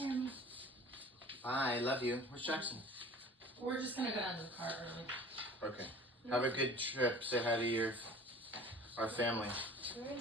Tammy. Bye, love you. Where's Jackson? We're just gonna go down to the car early. Okay. Have a good trip. Say hi to our family. Great.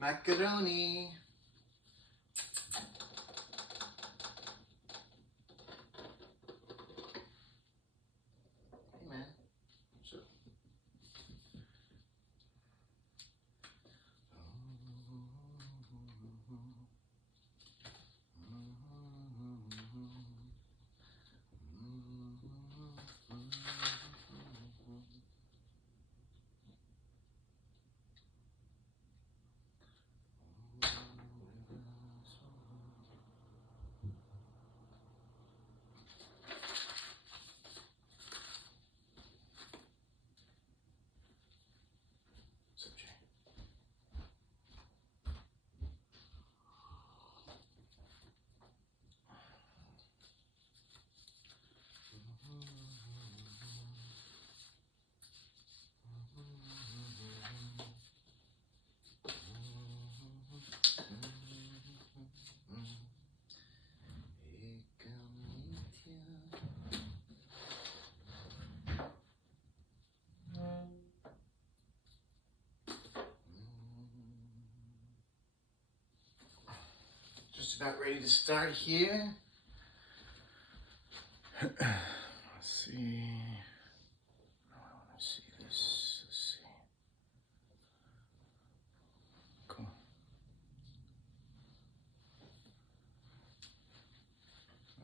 Macaroni. Hey, man. So. Just about ready to start here. Let's see. Oh, I want to see this. Let's see. Cool.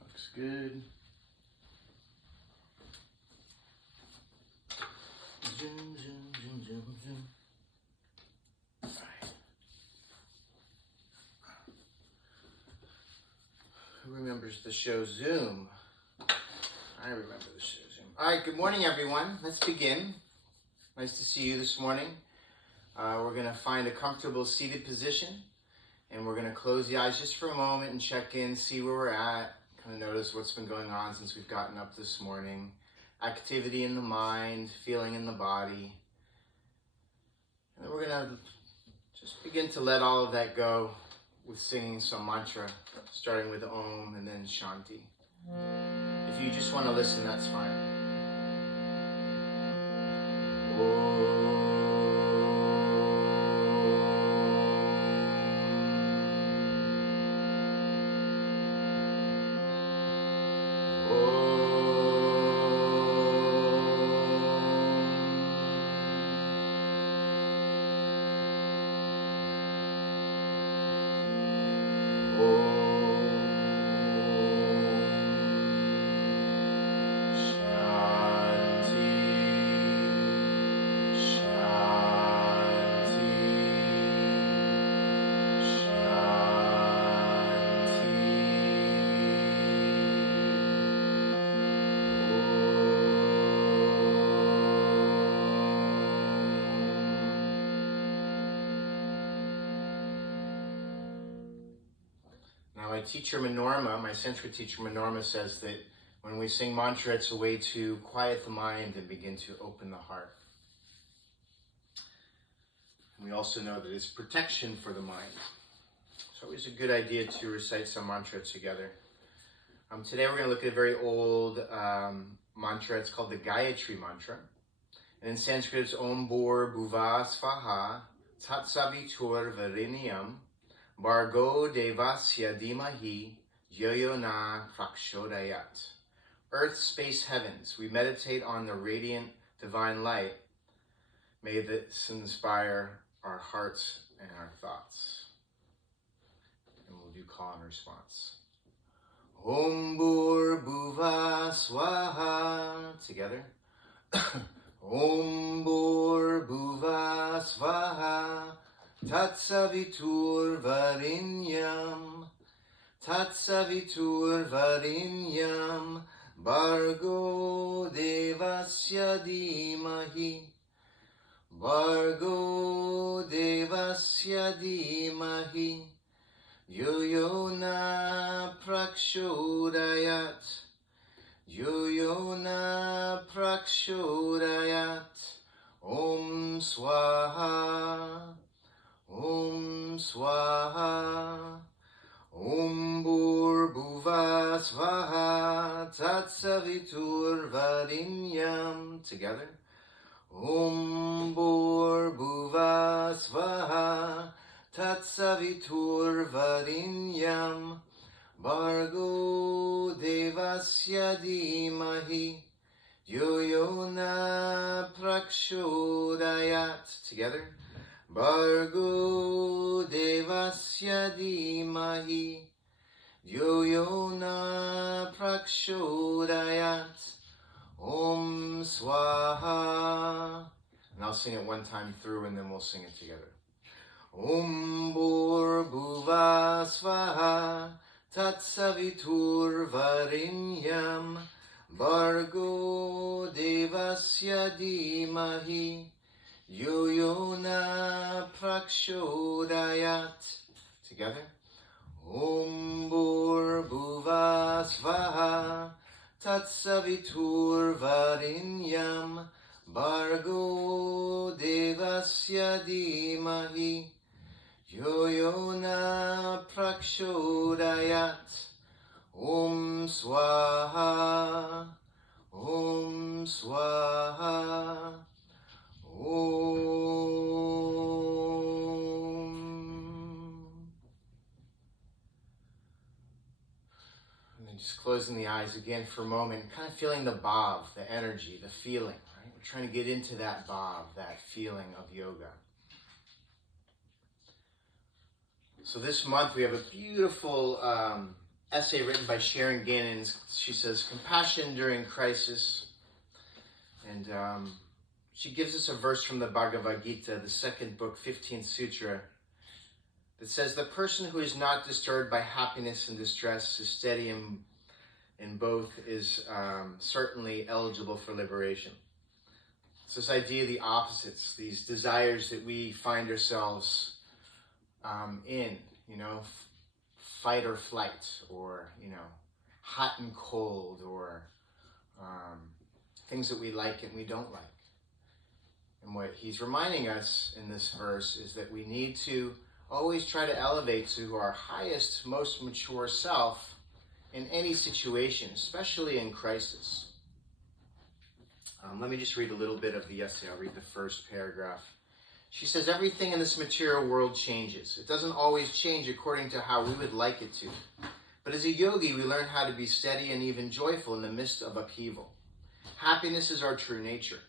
Looks good. Zoom, zoom, zoom, zoom, zoom. All right. Who remembers the show Zoom? I remember the show Zoom. All right, good morning, everyone. Let's begin. Nice to see you this morning. We're going to find a comfortable seated position, and we're going to close the eyes just for a moment and check in, see where we're at, kind of notice what's been going on since we've gotten up this morning. Activity in the mind, feeling in the body. And then we're going to just begin to let all of that go with singing some mantra, starting with Om and then Shanti. If you just want to listen, that's fine. Om. My teacher Manorma, my Sanskrit teacher Manorma, says that when we sing mantra, it's a way to quiet the mind and begin to open the heart. And we also know that it's protection for the mind. It's always a good idea to recite some mantra together. Today we're going to look at a very old mantra. It's called the Gayatri mantra. And in Sanskrit, it's Om Bhur Bhuva Svaha Tat Savitur Varenyam Bargo Devasya Dhimahi Yo Na Prakshodayat. earth, space, heavens. We meditate on the radiant divine light. May this inspire our hearts and our thoughts. And we'll do call and response. Om Bhur Bhuva Swaha. Together. Om Bhur Bhuva Swaha. Tatsavitur Varinyam. Tatsavitur Varinyam. Bhargo Devasya Dhimahi. Bhargo Devasya Dhimahi. Yo yo na prakshodayat. Yo yo na prakshodayat. Om Swaha. Om Swaha. Om Bhur Bhuva Swaha. Tatsavitur Varinyam. Together. Om Bhur Bhuva Swaha. Tatsavitur Varinyam. Bhargo Devasya Dhimahi. Yo yo na prakshodayat. Together. Bhargo Devasya Dhimahi. Yo yo na prakshodayat. Om Swaha. And I'll sing it one time through and then we'll sing it together. Om Bhur Bhuva Swaha. Tatsavitur Varinyam. Bhargo Devasya Dhimahi. Yo yo na prakshodayat. Together. Om Bhur Bhuva Swaha. Tatsavitur Varinyam. Bhargo Devasya Dhimahi. Yo yo na prakshodayat. Om Swaha. Om Swaha. Om. And then just closing the eyes again for a moment, kind of feeling the bhav, the energy, the feeling, right? We're trying to get into that bhav, that feeling of yoga. So this month we have a beautiful essay written by Sharon Gannon. She says, compassion during crisis. And she gives us a verse from the Bhagavad Gita, the second book, 15th Sutra, that says, the person who is not disturbed by happiness and distress is steady in both is certainly eligible for liberation. It's this idea of the opposites, these desires that we find ourselves in, fight or flight, or, hot and cold, or things that we like and we don't like. And what he's reminding us in this verse is that we need to always try to elevate to our highest, most mature self in any situation, especially in crisis. Let me just read a little bit of the essay. I'll read the first paragraph. She says, everything in this material world changes. It doesn't always change according to how we would like it to. But as a yogi, we learn how to be steady and even joyful in the midst of upheaval. Happiness is our true nature.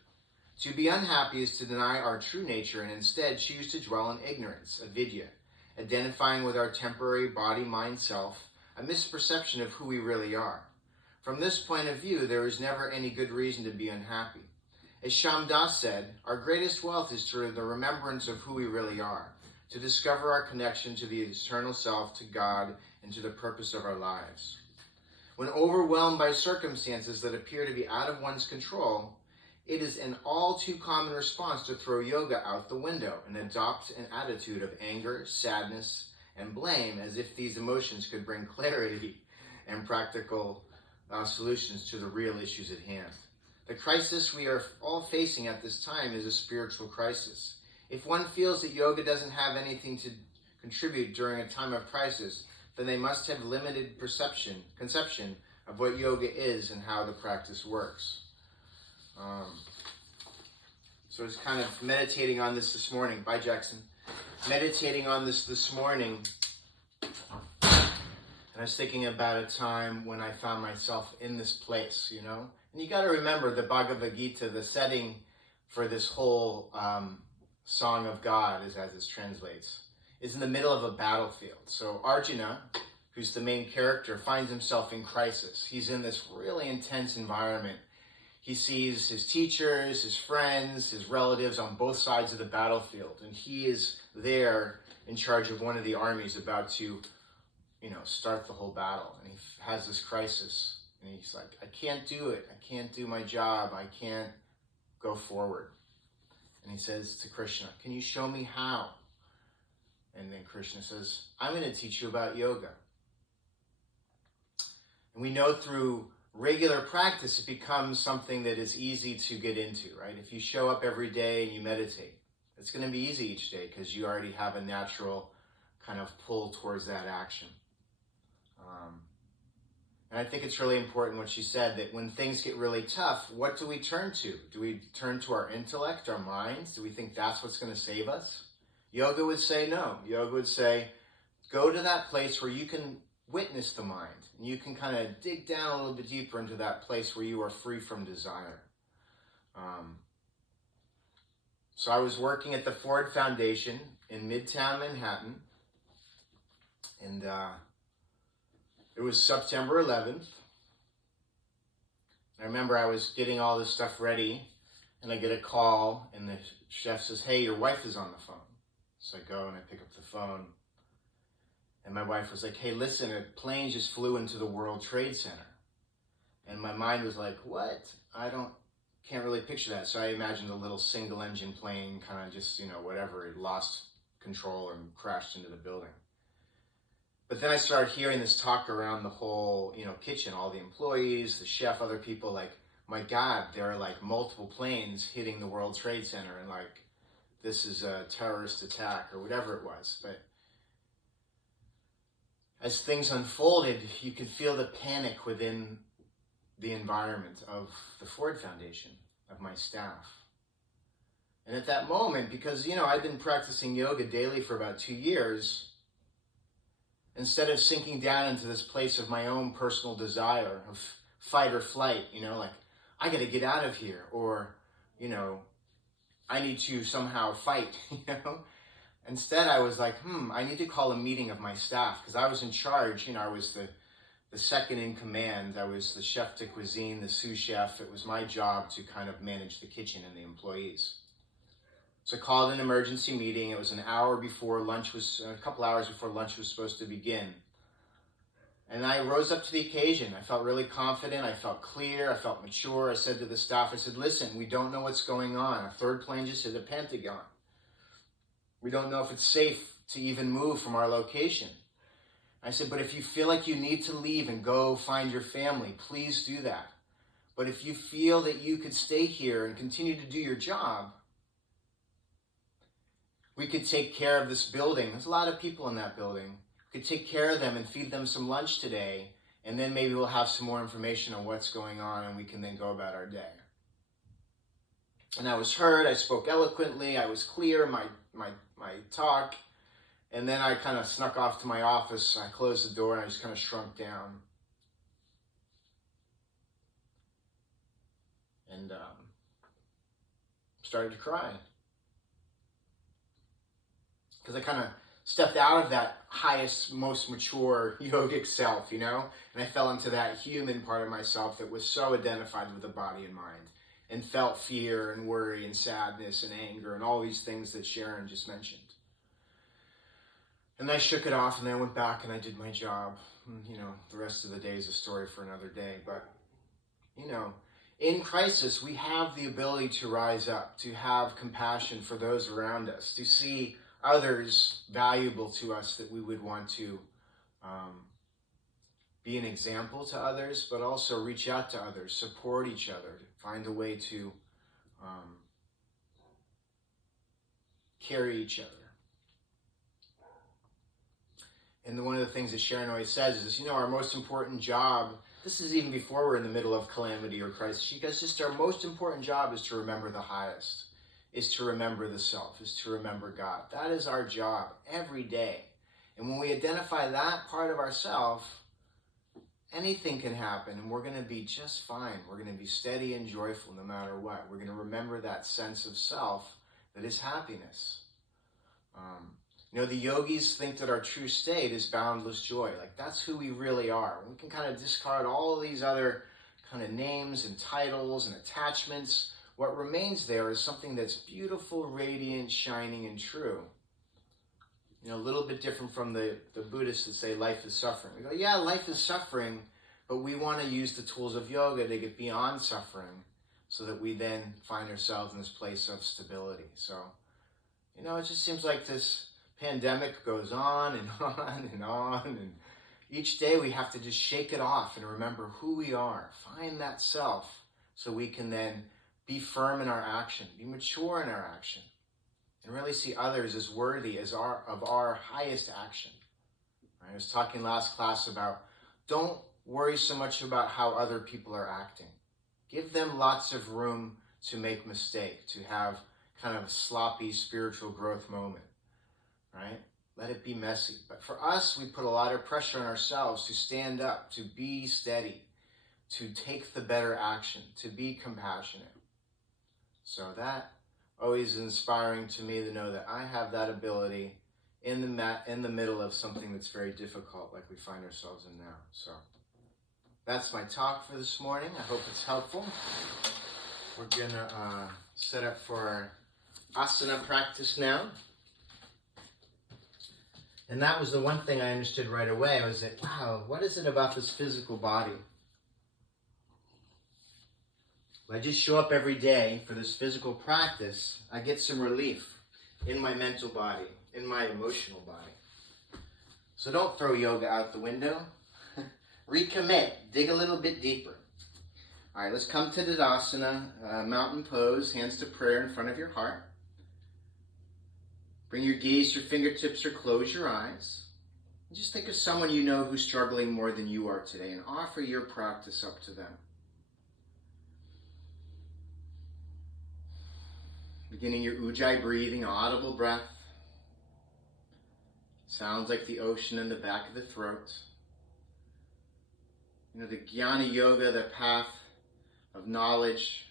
To be unhappy is to deny our true nature and instead choose to dwell in ignorance, avidya, identifying with our temporary body-mind self, a misperception of who we really are. From this point of view, there is never any good reason to be unhappy. As Shamdas said, our greatest wealth is through the remembrance of who we really are, to discover our connection to the eternal self, to God, and to the purpose of our lives. When overwhelmed by circumstances that appear to be out of one's control, it is an all too common response to throw yoga out the window and adopt an attitude of anger, sadness, and blame, as if these emotions could bring clarity and practical solutions to the real issues at hand. The crisis we are all facing at this time is a spiritual crisis. If one feels that yoga doesn't have anything to contribute during a time of crisis, then they must have limited conception of what yoga is and how the practice works. So I was kind of meditating on this morning. Bye, Jackson. Meditating on this morning. And I was thinking about a time when I found myself in this place, you know? And you got to remember the Bhagavad Gita, the setting for this whole Song of God, as it translates, is in the middle of a battlefield. So Arjuna, who's the main character, finds himself in crisis. He's in this really intense environment. He sees his teachers, his friends, his relatives on both sides of the battlefield. And he is there in charge of one of the armies about to, start the whole battle. And he has this crisis. And he's like, I can't do it. I can't do my job. I can't go forward. And he says to Krishna, can you show me how? And then Krishna says, I'm going to teach you about yoga. And we know through regular practice, it becomes something that is easy to get into, right? If you show up every day and you meditate, it's going to be easy each day because you already have a natural kind of pull towards that action. And I think it's really important what she said, that when things get really tough, what do we turn to? Do we turn to our intellect, our minds? Do we think that's what's going to save us? Yoga would say no. Yoga would say, go to that place where you can witness the mind. And you can kind of dig down a little bit deeper into that place where you are free from desire. So I was working at the Ford Foundation in Midtown Manhattan. And it was September 11th. I remember I was getting all this stuff ready, and I get a call, and the chef says, hey, your wife is on the phone. So I go and I pick up the phone, and my wife was like, hey, listen, a plane just flew into the World Trade Center. And my mind was like, what? Can't really picture that. So I imagined a little single engine plane kind of just, whatever, it lost control and crashed into the building. But then I started hearing this talk around the whole, kitchen, all the employees, the chef, other people, like, my God, there are like multiple planes hitting the World Trade Center, and like, this is a terrorist attack or whatever it was. But as things unfolded, you could feel the panic within the environment of the Ford Foundation, of my staff. And at that moment, because, I'd been practicing yoga daily for about 2 years, instead of sinking down into this place of my own personal desire of fight or flight, like, I got to get out of here, or, I need to somehow fight, Instead, I was like, I need to call a meeting of my staff, because I was in charge, I was the second in command. I was the chef de cuisine, the sous chef. It was my job to kind of manage the kitchen and the employees. So I called an emergency meeting. It was a couple hours before lunch was supposed to begin. And I rose up to the occasion. I felt really confident. I felt clear. I felt mature. I said to the staff, I said, listen, we don't know what's going on. A third plane just hit the Pentagon. We don't know if it's safe to even move from our location. I said, but if you feel like you need to leave and go find your family, please do that. But if you feel that you could stay here and continue to do your job, we could take care of this building. There's a lot of people in that building. We could take care of them and feed them some lunch today, and then maybe we'll have some more information on what's going on, and we can then go about our day. And I was heard. I spoke eloquently. I was clear in my talk. And then I kind of snuck off to my office. I closed the door, and I just kind of shrunk down. And started to cry. Because I kind of stepped out of that highest, most mature yogic self, and I fell into that human part of myself that was so identified with the body and mind, and felt fear and worry and sadness and anger and all these things that Sharon just mentioned. And I shook it off, and then I went back and I did my job. The rest of the day is a story for another day. But, in crisis, we have the ability to rise up, to have compassion for those around us, to see others valuable to us that we would want to be an example to others, but also reach out to others, support each other, find a way to carry each other. And one of the things that Sharon always says is, our most important job, this is even before we're in the middle of calamity or crisis, she goes, just our most important job is to remember the highest, is to remember the self, is to remember God. That is our job every day. And when we identify that part of ourself, anything can happen and we're going to be just fine. We're going to be steady and joyful no matter what. We're going to remember that sense of self that is happiness. The yogis think that our true state is boundless joy. Like, that's who we really are. We can kind of discard all of these other kind of names and titles and attachments. What remains there is something that's beautiful, radiant, shining, and true. A little bit different from the Buddhists that say life is suffering. We go, yeah, life is suffering, but we want to use the tools of yoga to get beyond suffering so that we then find ourselves in this place of stability. So, it just seems like this pandemic goes on and on and on, and each day we have to just shake it off and remember who we are, find that self so we can then be firm in our action, be mature in our action, and really see others as worthy of our highest action. I was talking last class about don't worry so much about how other people are acting. Give them lots of room to make mistakes, to have kind of a sloppy spiritual growth moment, right? Let it be messy. But for us, we put a lot of pressure on ourselves to stand up, to be steady, to take the better action, to be compassionate. So that always is inspiring to me to know that I have that ability in the middle of something that's very difficult, like we find ourselves in now. So that's my talk for this morning. I hope it's helpful. We're going to set up for our asana practice now. And that was the one thing I understood right away, was that, wow, what is it about this physical body? When I just show up every day for this physical practice, I get some relief in my mental body, in my emotional body. So don't throw yoga out the window. Recommit. Dig a little bit deeper. All right, let's come to Tadasana, mountain pose, hands to prayer in front of your heart. Bring your gaze to your fingertips or close your eyes. And just think of someone you know who's struggling more than you are today and offer your practice up to them. Beginning your Ujjayi breathing, audible breath. Sounds like the ocean in the back of the throat. The Jnana Yoga, the path of knowledge,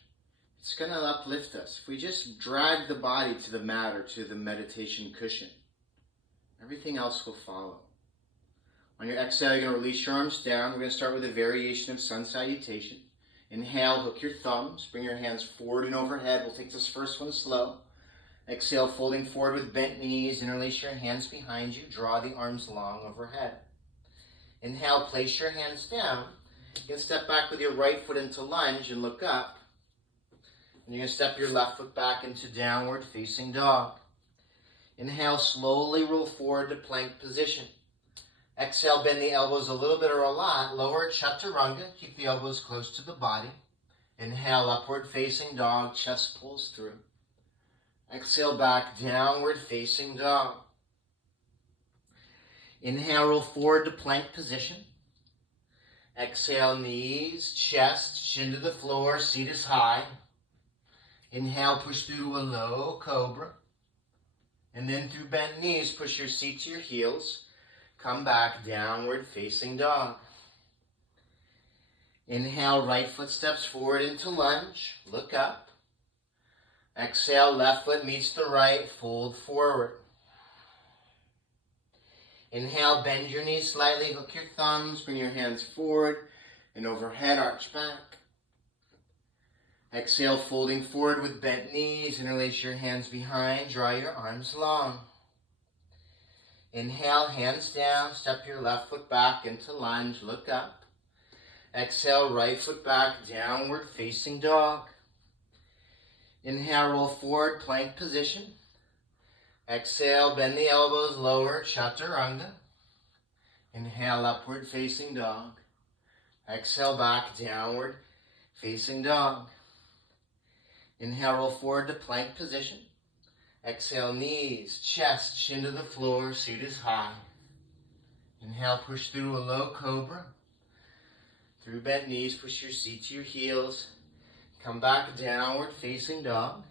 it's going to uplift us. If we just drag the body to the mat or to the meditation cushion, everything else will follow. On your exhale, you're going to release your arms down. We're going to start with a variation of sun salutation. Inhale, hook your thumbs, bring your hands forward and overhead. We'll take this first one slow. Exhale, folding forward with bent knees. Interlace your hands behind you. Draw the arms long overhead. Inhale, place your hands down. You can step back with your right foot into lunge and look up. And you're going to step your left foot back into downward facing dog. Inhale, slowly roll forward to plank position. Exhale, bend the elbows a little bit or a lot. Lower chaturanga. Keep the elbows close to the body. Inhale, upward facing dog. Chest pulls through. Exhale, back, downward facing dog. Inhale, roll forward to plank position. Exhale, knees, chest, chin to the floor, seat is high. Inhale, push through to a low cobra. And then through bent knees, push your seat to your heels. Come back, downward facing dog. Inhale, right foot steps forward into lunge. Look up. Exhale, left foot meets the right, fold forward. Inhale, bend your knees slightly, hook your thumbs, bring your hands forward and overhead, arch back. Exhale, folding forward with bent knees, interlace your hands behind, draw your arms long. Inhale, hands down, step your left foot back into lunge, look up. Exhale, right foot back, downward facing dog. Inhale, roll forward, plank position. Exhale, bend the elbows lower, chaturanga. Inhale, upward facing dog. Exhale, back, downward facing dog. Inhale, roll forward to plank position. Exhale, knees, chest, chin to the floor, seat is high. Inhale, push through a low cobra. Through bent knees, push your seat to your heels. Come back, downward facing dog.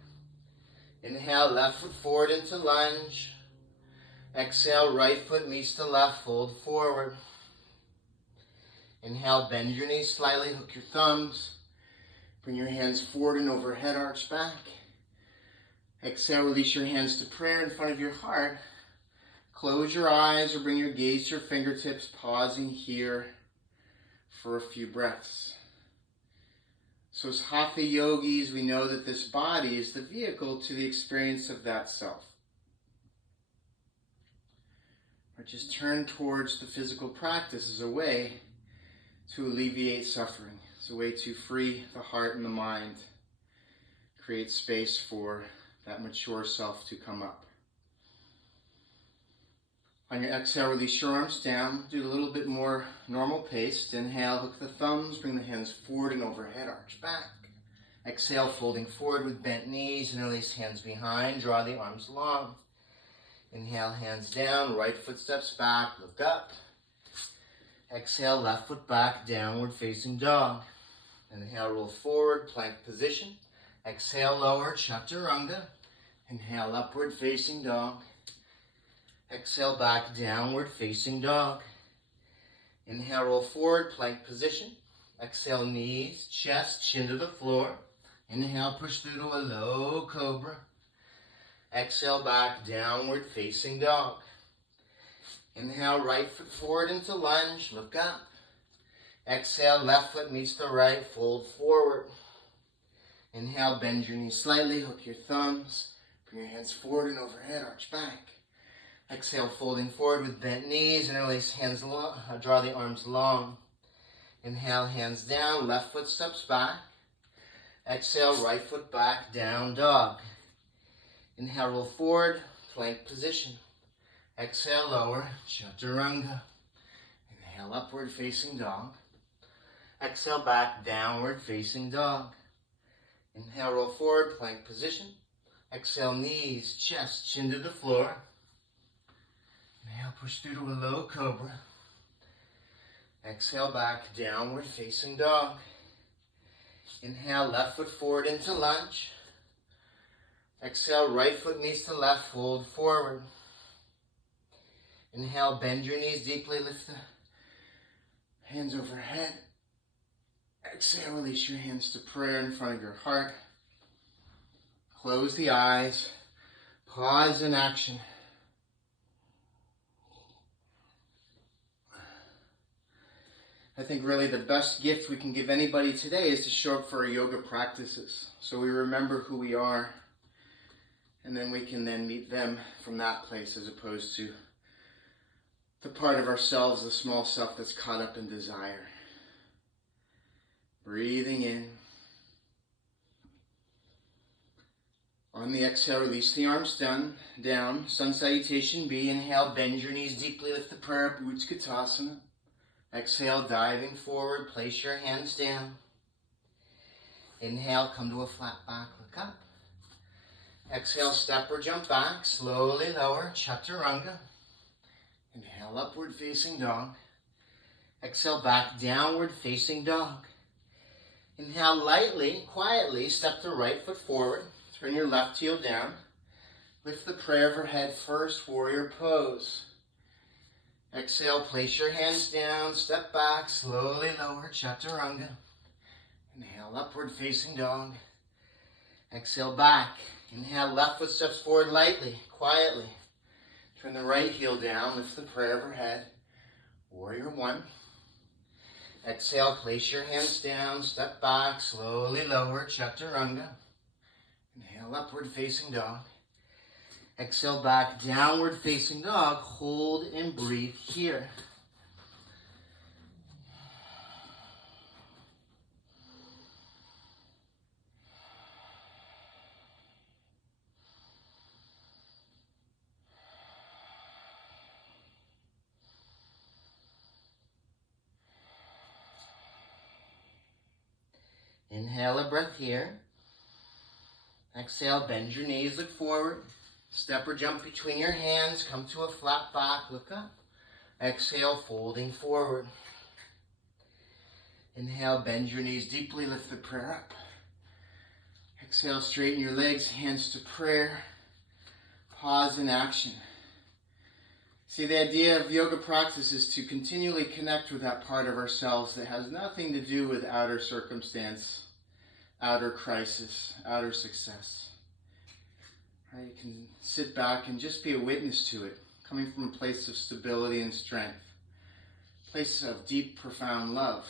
Inhale, left foot forward into lunge. Exhale, right foot meets the left, fold forward. Inhale, bend your knees slightly, hook your thumbs. Bring your hands forward and overhead, arch back. Exhale, release your hands to prayer in front of your heart. Close your eyes or bring your gaze to your fingertips, pausing here for a few breaths. So as Hatha yogis, we know that this body is the vehicle to the experience of that self. Or just turn towards the physical practice as a way to alleviate suffering. It's a way to free the heart and the mind, create space for that mature self to come up. On your exhale, release your arms down. Do a little bit more normal pace. Inhale, hook the thumbs, bring the hands forward and overhead, arch back. Exhale, folding forward with bent knees and release hands behind. Draw the arms long. Inhale, hands down, right foot steps back, look up. Exhale, left foot back, downward facing dog. Inhale, roll forward, plank position. Exhale, lower, chaturanga. Inhale, upward facing dog. Exhale, back, downward facing dog. Inhale, roll forward, plank position. Exhale, knees, chest, chin to the floor. Inhale, push through to a low cobra. Exhale, back, downward facing dog. Inhale, right foot forward into lunge, look up. Exhale, left foot meets the right, fold forward. Inhale, bend your knees slightly, hook your thumbs. Bring your hands forward and overhead, arch back. Exhale, folding forward with bent knees and release hands long, draw the arms long. Inhale, hands down, left foot steps back. Exhale, right foot back, down dog. Inhale, roll forward, plank position. Exhale, lower, chaturanga. Inhale, upward facing dog. Exhale, back, downward facing dog. Inhale, roll forward, plank position. Exhale, knees, chest, chin to the floor. Inhale, push through to a low cobra. Exhale, back, downward facing dog. Inhale, left foot forward into lunge. Exhale, right foot meets the left, fold forward. Inhale, bend your knees deeply, lift the hands overhead. Exhale, release your hands to prayer in front of your heart. Close the eyes. Pause in action. I think really the best gift we can give anybody today is to show up for our yoga practices. So we remember who we are, and then we can then meet them from that place as opposed to the part of ourselves, the small self that's caught up in desire. Breathing in. On the exhale, release the arms down. Sun Salutation B. Inhale, bend your knees deeply, lift the prayer up, Utkatasana. Exhale, diving forward, place your hands down. Inhale, come to a flat back, look up. Exhale, step or jump back, slowly lower, chaturanga. Inhale, upward facing dog. Exhale, back, downward facing dog. Inhale, lightly, quietly, step the right foot forward. Turn your left heel down. Lift the prayer overhead, first warrior pose. Exhale, place your hands down, step back, slowly lower, chaturanga. Inhale, upward facing dog. Exhale, back. Inhale, left foot steps forward lightly, quietly. Turn the right heel down, lift the prayer overhead. Warrior one. Exhale, place your hands down, step back, slowly lower, chaturanga. Inhale, upward facing dog. Exhale, back, downward facing dog. Hold and breathe here. Inhale a breath here. Exhale, bend your knees, look forward. Step or jump between your hands, come to a flat back, look up. Exhale, folding forward. Inhale, bend your knees deeply, lift the prayer up. Exhale, straighten your legs, hands to prayer. Pause in action. See, the idea of yoga practice is to continually connect with that part of ourselves that has nothing to do with outer circumstance, outer crisis, outer success. Right? You can sit back and just be a witness to it, coming from a place of stability and strength, a place of deep, profound love.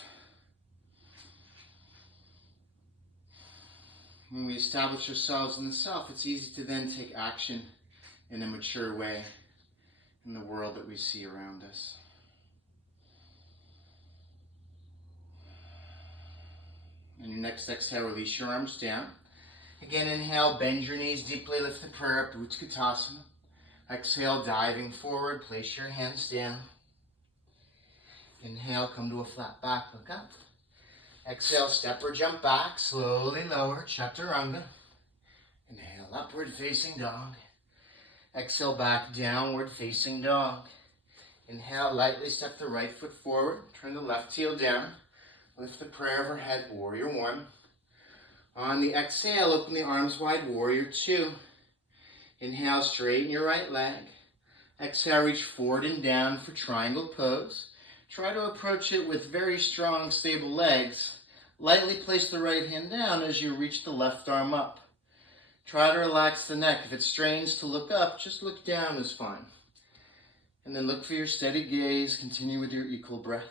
When we establish ourselves in the self, it's easy to then take action in a mature way in the world that we see around us. On your next exhale, release your arms down. Again, inhale, bend your knees deeply, lift the prayer up, Utkatasana. Exhale, diving forward, place your hands down. Inhale, come to a flat back, look up. Exhale, step or jump back, slowly lower, Chaturanga. Inhale, upward facing dog. Exhale, back, downward facing dog. Inhale, lightly step the right foot forward, turn the left heel down. Lift the prayer overhead, warrior one. On the exhale, open the arms wide, warrior two. Inhale, straighten your right leg. Exhale, reach forward and down for triangle pose. Try to approach it with very strong, stable legs. Lightly place the right hand down as you reach the left arm up. Try to relax the neck. If it strains to look up, just look down is fine. And then look for your steady gaze. Continue with your equal breath.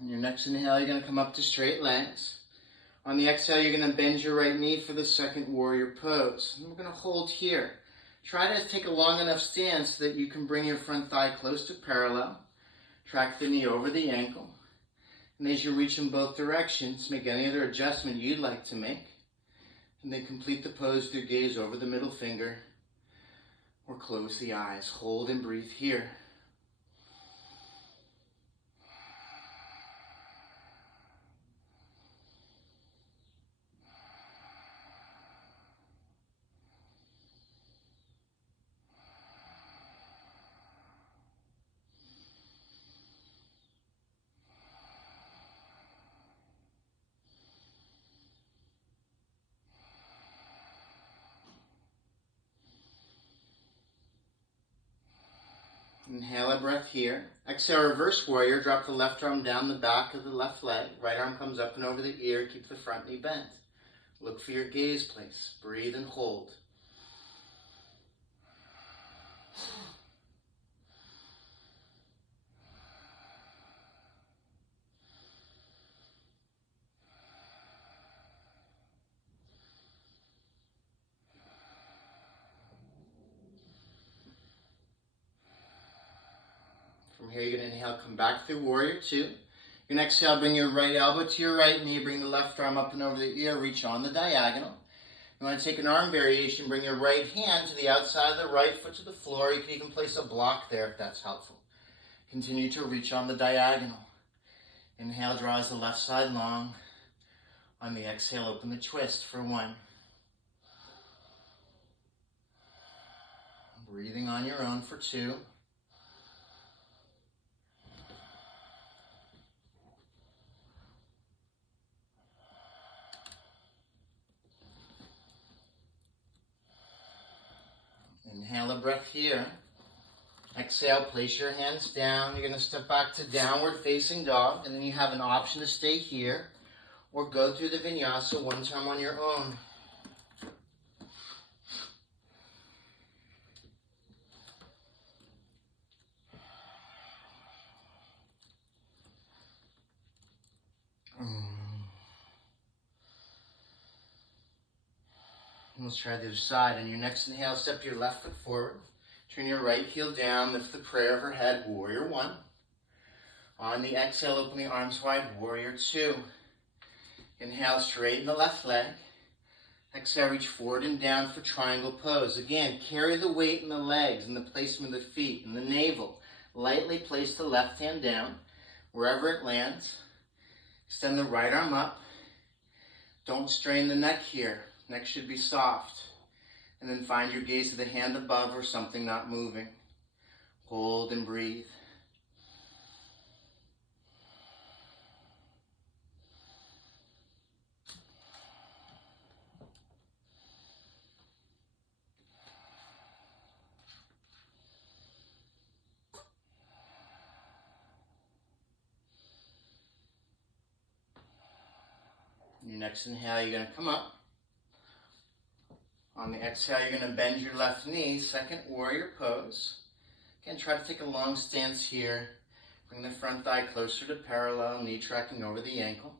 On your next inhale, you're going to come up to straight legs. On the exhale, you're going to bend your right knee for the second warrior pose. And we're going to hold here. Try to take a long enough stance so that you can bring your front thigh close to parallel. Track the knee over the ankle. And as you reach in both directions, make any other adjustment you'd like to make. And then complete the pose with your gaze over the middle finger. Or close the eyes. Hold and breathe here. Inhale a breath here. Exhale, reverse warrior. Drop the left arm down the back of the left leg. Right arm comes up and over the ear. Keep the front knee bent. Look for your gaze place. Breathe and hold. From here, you're going to inhale, come back through warrior two. You're going to exhale, bring your right elbow to your right knee, bring the left arm up and over the ear, reach on the diagonal. You want to take an arm variation, bring your right hand to the outside of the right foot to the floor. You can even place a block there if that's helpful. Continue to reach on the diagonal. Inhale, draws the left side long. On the exhale, open the twist for one. Breathing on your own for two. Inhale a breath here. Exhale, place your hands down. You're going to step back to downward facing dog, and then you have an option to stay here or go through the vinyasa one time on your own. Let's try the other side. On your next inhale, step your left foot forward. Turn your right heel down. Lift the prayer overhead, warrior one. On the exhale, open the arms wide, warrior two. Inhale, straighten the left leg. Exhale, reach forward and down for triangle pose. Again, carry the weight in the legs and the placement of the feet and the navel. Lightly place the left hand down wherever it lands. Extend the right arm up. Don't strain the neck here. Neck should be soft. And then find your gaze to the hand above or something not moving. Hold and breathe. Your next inhale, you're going to come up. On the exhale, you're going to bend your left knee, second warrior pose. Again, try to take a long stance here. Bring the front thigh closer to parallel, knee tracking over the ankle.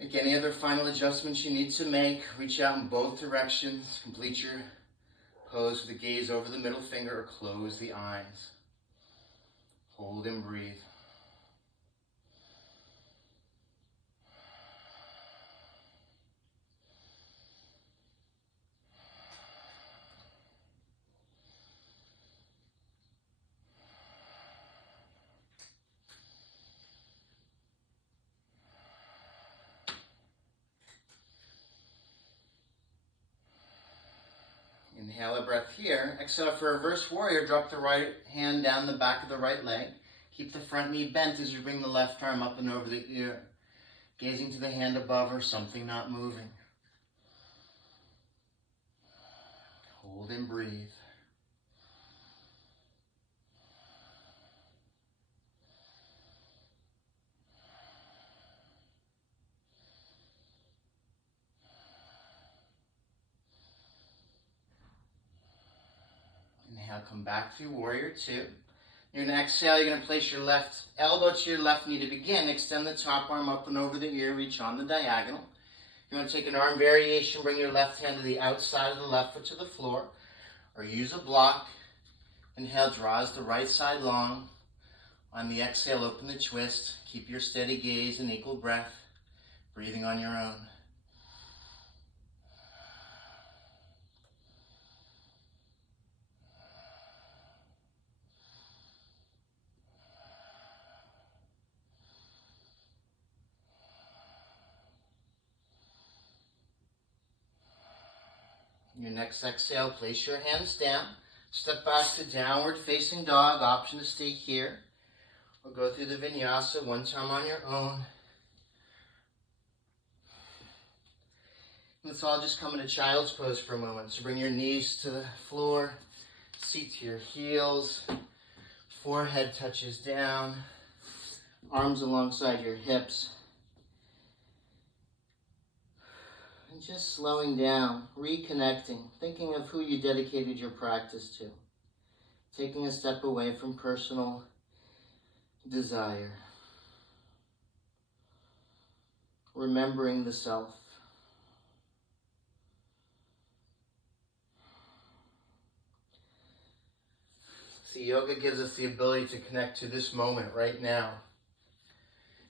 Make any other final adjustments you need to make. Reach out in both directions. Complete your pose with the gaze over the middle finger or close the eyes. Hold and breathe. Inhale a breath here. Exhale for reverse warrior. Drop the right hand down the back of the right leg. Keep the front knee bent as you bring the left arm up and over the ear. Gazing to the hand above or something not moving. Hold and breathe. Inhale, come back to warrior two. You're going to exhale, you're going to place your left elbow to your left knee to begin. Extend the top arm up and over the ear, reach on the diagonal. You want to take an arm variation, bring your left hand to the outside of the left foot to the floor, or use a block. Inhale, draws the right side long. On the exhale, open the twist. Keep your steady gaze and equal breath, breathing on your own. Your next exhale, place your hands down. Step back to downward facing dog. Option to stay here. Or go through the vinyasa one time on your own. Let's all just come into child's pose for a moment. So bring your knees to the floor. Seat to your heels. Forehead touches down. Arms alongside your hips. And just slowing down, reconnecting, thinking of who you dedicated your practice to. Taking a step away from personal desire. Remembering the self. See, yoga gives us the ability to connect to this moment right now.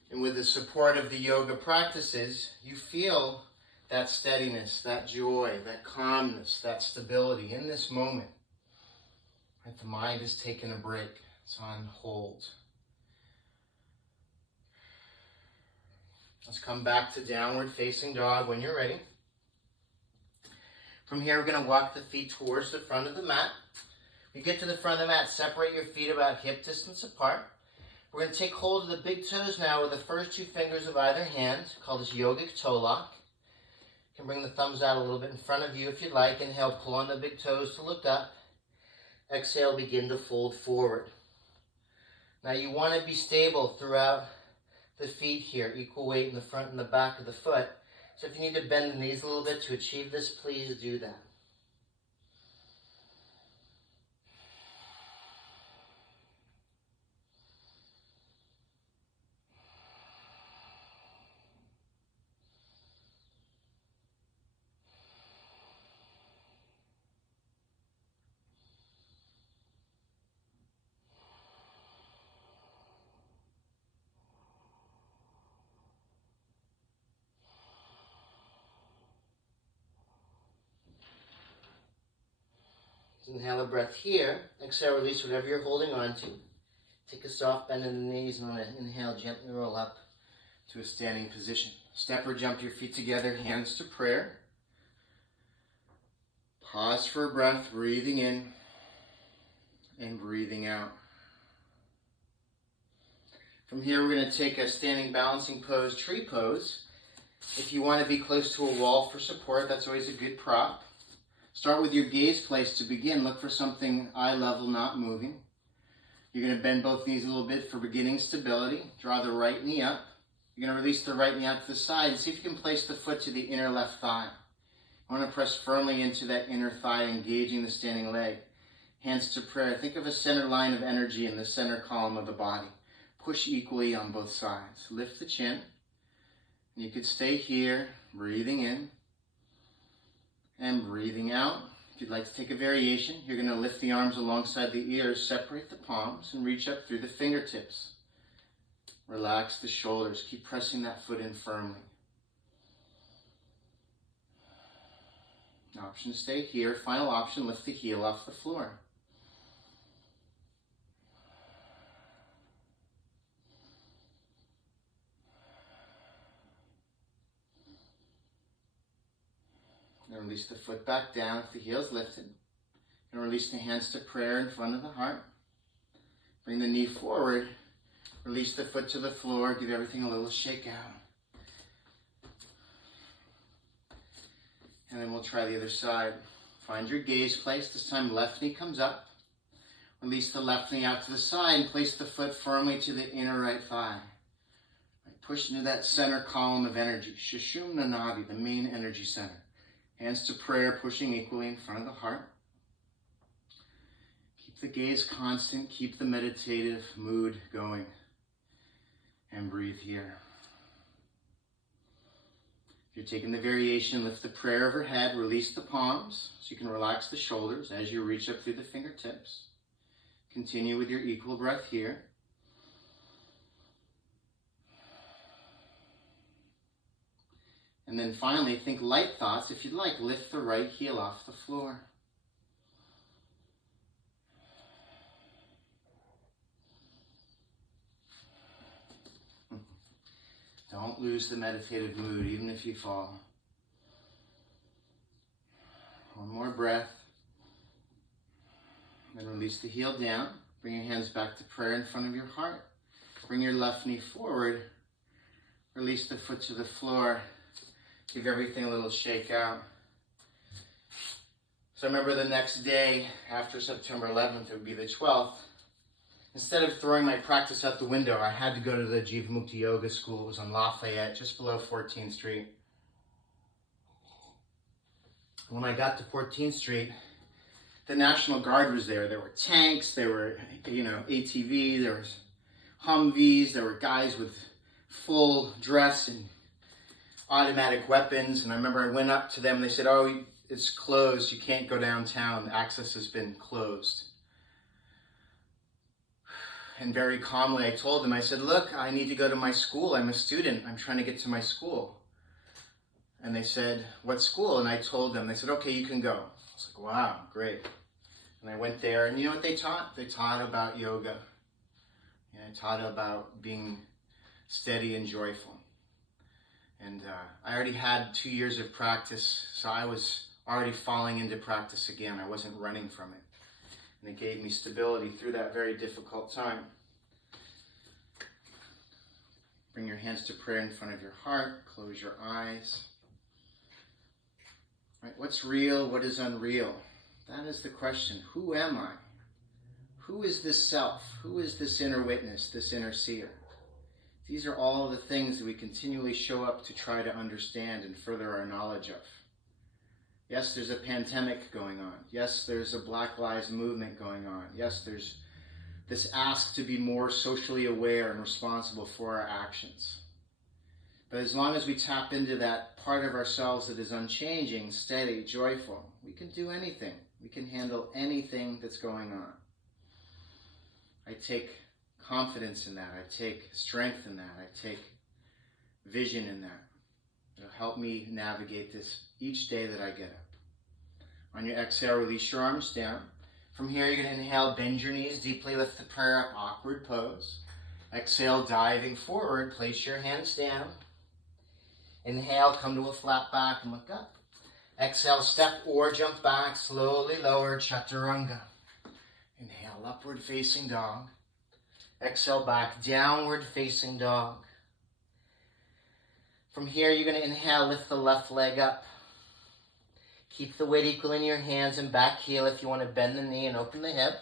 And with the support of the yoga practices, you feel that steadiness, that joy, that calmness, that stability in this moment. Right? The mind has taken a break. It's on hold. Let's come back to downward facing dog when you're ready. From here, we're going to walk the feet towards the front of the mat. When you get to the front of the mat, separate your feet about hip distance apart. We're going to take hold of the big toes now with the first two fingers of either hand. Call this yogic toe lock. You can bring the thumbs out a little bit in front of you if you'd like. Inhale, pull on the big toes to look up. Exhale, begin to fold forward. Now you want to be stable throughout the feet here. Equal weight in the front and the back of the foot. So if you need to bend the knees a little bit to achieve this, please do that. Inhale a breath here. Exhale, release whatever you're holding on to. Take a soft bend in the knees and on an inhale, gently roll up to a standing position. Step or jump your feet together, hands to prayer. Pause for a breath, breathing in and breathing out. From here, we're going to take a standing balancing pose, tree pose. If you want to be close to a wall for support, that's always a good prop. Start with your gaze place to begin. Look for something eye level, not moving. You're going to bend both knees a little bit for beginning stability. Draw the right knee up. You're going to release the right knee out to the side and see if you can place the foot to the inner left thigh. I want to press firmly into that inner thigh, engaging the standing leg. Hands to prayer. Think of a center line of energy in the center column of the body. Push equally on both sides. Lift the chin. You could stay here, breathing in and breathing out. If you'd like to take a variation, you're going to lift the arms alongside the ears, separate the palms, and reach up through the fingertips. Relax the shoulders. Keep pressing that foot in firmly. Option to stay here. Final option, lift the heel off the floor. And release the foot back down if the heel's lifted. And release the hands to prayer in front of the heart. Bring the knee forward. Release the foot to the floor. Give everything a little shake out. And then we'll try the other side. Find your gaze place. This time left knee comes up. Release the left knee out to the side and place the foot firmly to the inner right thigh. Push into that center column of energy. Sushumna Nadi, the main energy center. Hands to prayer, pushing equally in front of the heart. Keep the gaze constant. Keep the meditative mood going. And breathe here. If you're taking the variation, lift the prayer overhead, release the palms so you can relax the shoulders as you reach up through the fingertips. Continue with your equal breath here. And then finally, think light thoughts. If you'd like, lift the right heel off the floor. Don't lose the meditative mood, even if you fall. One more breath. Then release the heel down. Bring your hands back to prayer in front of your heart. Bring your left knee forward. Release the foot to the floor. Give everything a little shake out. So I remember the next day, after September 11th, it would be the 12th. Instead of throwing my practice out the window, I had to go to the Jivamukti Yoga School. It was on Lafayette, just below 14th Street. When I got to 14th Street, the National Guard was there. There were tanks, there were, ATVs, there was Humvees, there were guys with full dress and automatic weapons. And I remember I went up to them and they said, "Oh, it's closed. You can't go downtown. Access has been closed." And very calmly I told them, I said, "Look, I need to go to my school. I'm a student. I'm trying to get to my school." And they said, "What school?" And I told them. They said, "Okay, you can go." I was like, wow, great. And I went there, and you know what they taught? They taught about yoga. They taught about being steady and joyful. And I already had 2 years of practice, so I was already falling into practice again. I wasn't running from it. And it gave me stability through that very difficult time. Bring your hands to prayer in front of your heart. Close your eyes. Right? What's real? What is unreal? That is the question. Who am I? Who is this self? Who is this inner witness, this inner seer? These are all the things that we continually show up to try to understand and further our knowledge of. Yes, there's a pandemic going on. Yes, there's a Black Lives Movement going on. Yes, there's this ask to be more socially aware and responsible for our actions. But as long as we tap into that part of ourselves that is unchanging, steady, joyful, we can do anything. We can handle anything that's going on. I take confidence in that. I take strength in that. I take vision in that. It'll help me navigate this each day that I get up. On your exhale, release your arms down. From here, you're going to inhale, bend your knees deeply, lift the prayer up, awkward pose. Exhale, diving forward, place your hands down. Inhale, come to a flat back and look up. Exhale, step or jump back, slowly lower, chaturanga. Inhale, upward facing dog. Exhale, back, downward facing dog. From here, you're going to inhale, lift the left leg up. Keep the weight equal in your hands and back heel if you want to bend the knee and open the hip.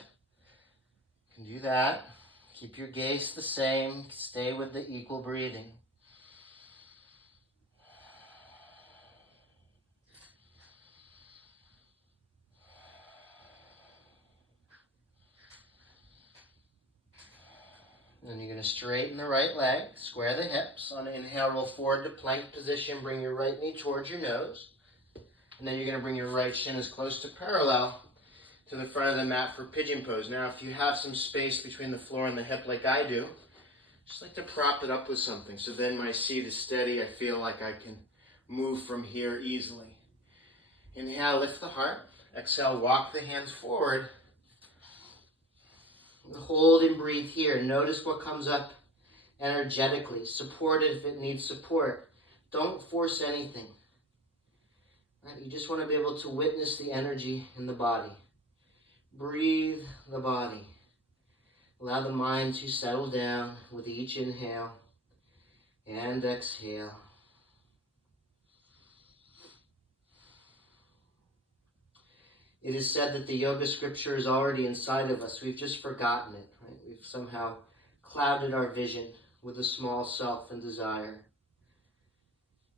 You can do that. Keep your gaze the same. Stay with the equal breathing. Then you're going to straighten the right leg, square the hips. On an inhale, roll forward to plank position. Bring your right knee towards your nose. And then you're going to bring your right shin as close to parallel to the front of the mat for pigeon pose. Now, if you have some space between the floor and the hip like I do, just like to prop it up with something. So then my seat is steady. I feel like I can move from here easily. Inhale, lift the heart. Exhale, walk the hands forward. Hold and breathe here. Notice what comes up energetically. Support it if it needs support. Don't force anything. Right? You just want to be able to witness the energy in the body. Breathe the body. Allow the mind to settle down with each inhale and exhale. It is said that the yoga scripture is already inside of us. We've just forgotten it. Right? We've somehow clouded our vision with a small self and desire.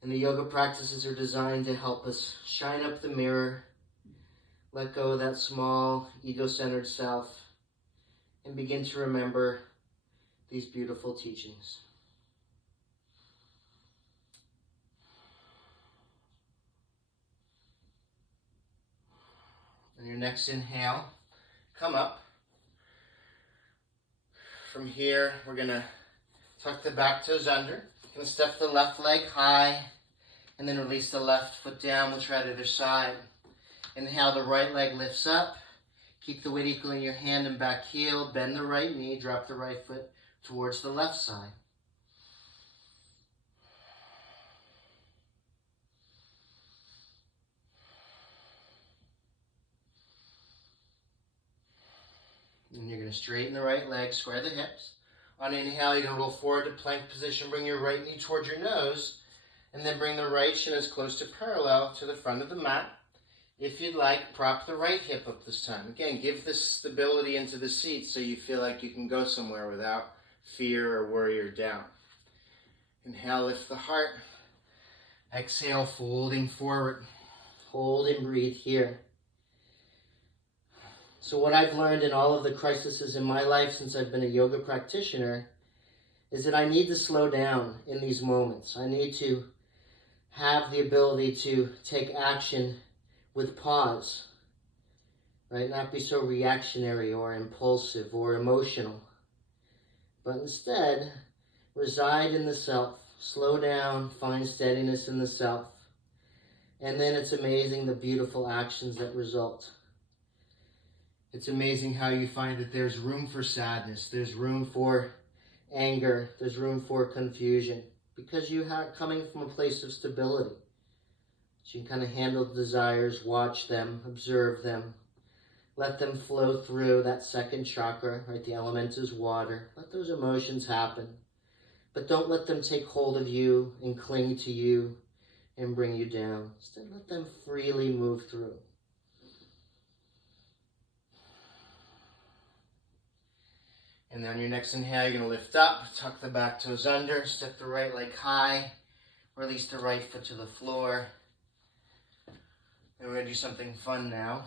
And the yoga practices are designed to help us shine up the mirror, let go of that small ego-centered self, and begin to remember these beautiful teachings. On your next inhale, come up. From here, we're going to tuck the back toes under. You're going to step the left leg high, and then release the left foot down. We'll try the other side. Inhale, the right leg lifts up. Keep the weight equal in your hand and back heel. Bend the right knee. Drop the right foot towards the left side. And you're going to straighten the right leg, square the hips. On inhale, you're going to roll forward to plank position. Bring your right knee towards your nose. And then bring the right shin as close to parallel to the front of the mat. If you'd like, prop the right hip up this time. Again, give this stability into the seat so you feel like you can go somewhere without fear or worry or doubt. Inhale, lift the heart. Exhale, folding forward. Hold and breathe here. So what I've learned in all of the crises in my life since I've been a yoga practitioner is that I need to slow down in these moments. I need to have the ability to take action with pause, right? Not be so reactionary or impulsive or emotional, but instead reside in the self, slow down, find steadiness in the self, and then it's amazing the beautiful actions that result. It's amazing how you find that there's room for sadness, there's room for anger, there's room for confusion, because you are coming from a place of stability. So you can kind of handle the desires, watch them, observe them, let them flow through that second chakra, right? The element is water. Let those emotions happen, but don't let them take hold of you and cling to you and bring you down. Instead, let them freely move through. And then on your next inhale, you're going to lift up, tuck the back toes under, step the right leg high, release the right foot to the floor. And we're going to do something fun now.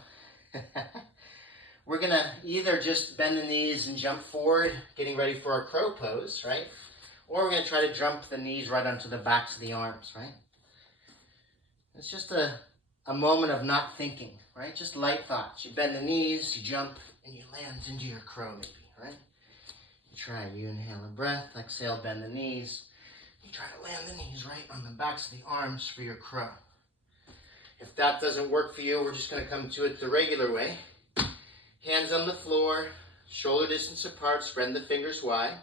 We're going to either just bend the knees and jump forward, getting ready for our crow pose, right? Or we're going to try to jump the knees right onto the backs of the arms, right? It's just a moment of not thinking, right? Just light thoughts. You bend the knees, you jump, and you land into your crow maybe, right? You try, you inhale a breath, exhale, bend the knees. You try to land the knees right on the backs of the arms for your crow. If that doesn't work for you, we're just going to come to it the regular way. Hands on the floor, shoulder distance apart, spread the fingers wide.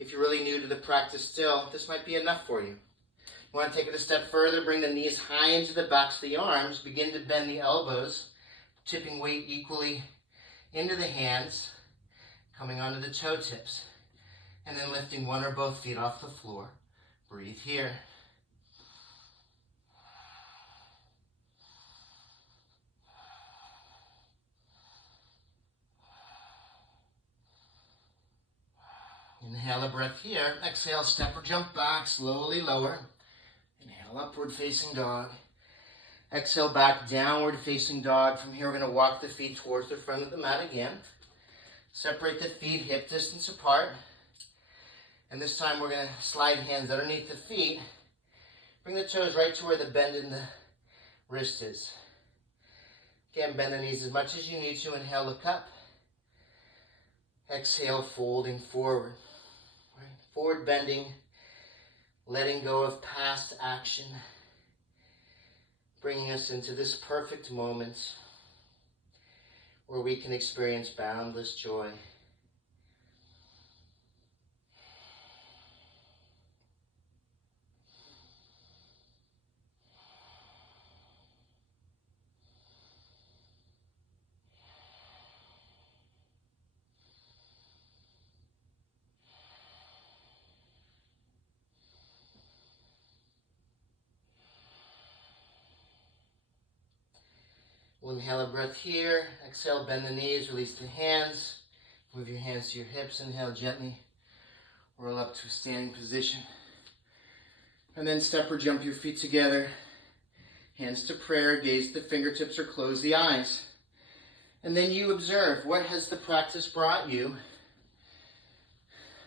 If you're really new to the practice still, this might be enough for you. You want to take it a step further, bring the knees high into the backs of the arms, begin to bend the elbows, tipping weight equally into the hands, coming onto the toe tips, and then lifting one or both feet off the floor. Breathe here. Inhale a breath here. Exhale, step or jump back, slowly lower. Inhale, upward facing dog. Exhale, back, downward facing dog. From here, we're going to walk the feet towards the front of the mat again. Separate the feet hip distance apart. And this time, we're going to slide hands underneath the feet. Bring the toes right to where the bend in the wrist is. Again, bend the knees as much as you need to. Inhale, look up. Exhale, folding forward. Right. Forward bending, letting go of past action, bringing us into this perfect moment where we can experience boundless joy. We'll inhale a breath here. Exhale, bend the knees, release the hands. Move your hands to your hips. Inhale gently. Roll up to a standing position. And then step or jump your feet together. Hands to prayer. Gaze the fingertips or close the eyes. And then you observe, what has the practice brought you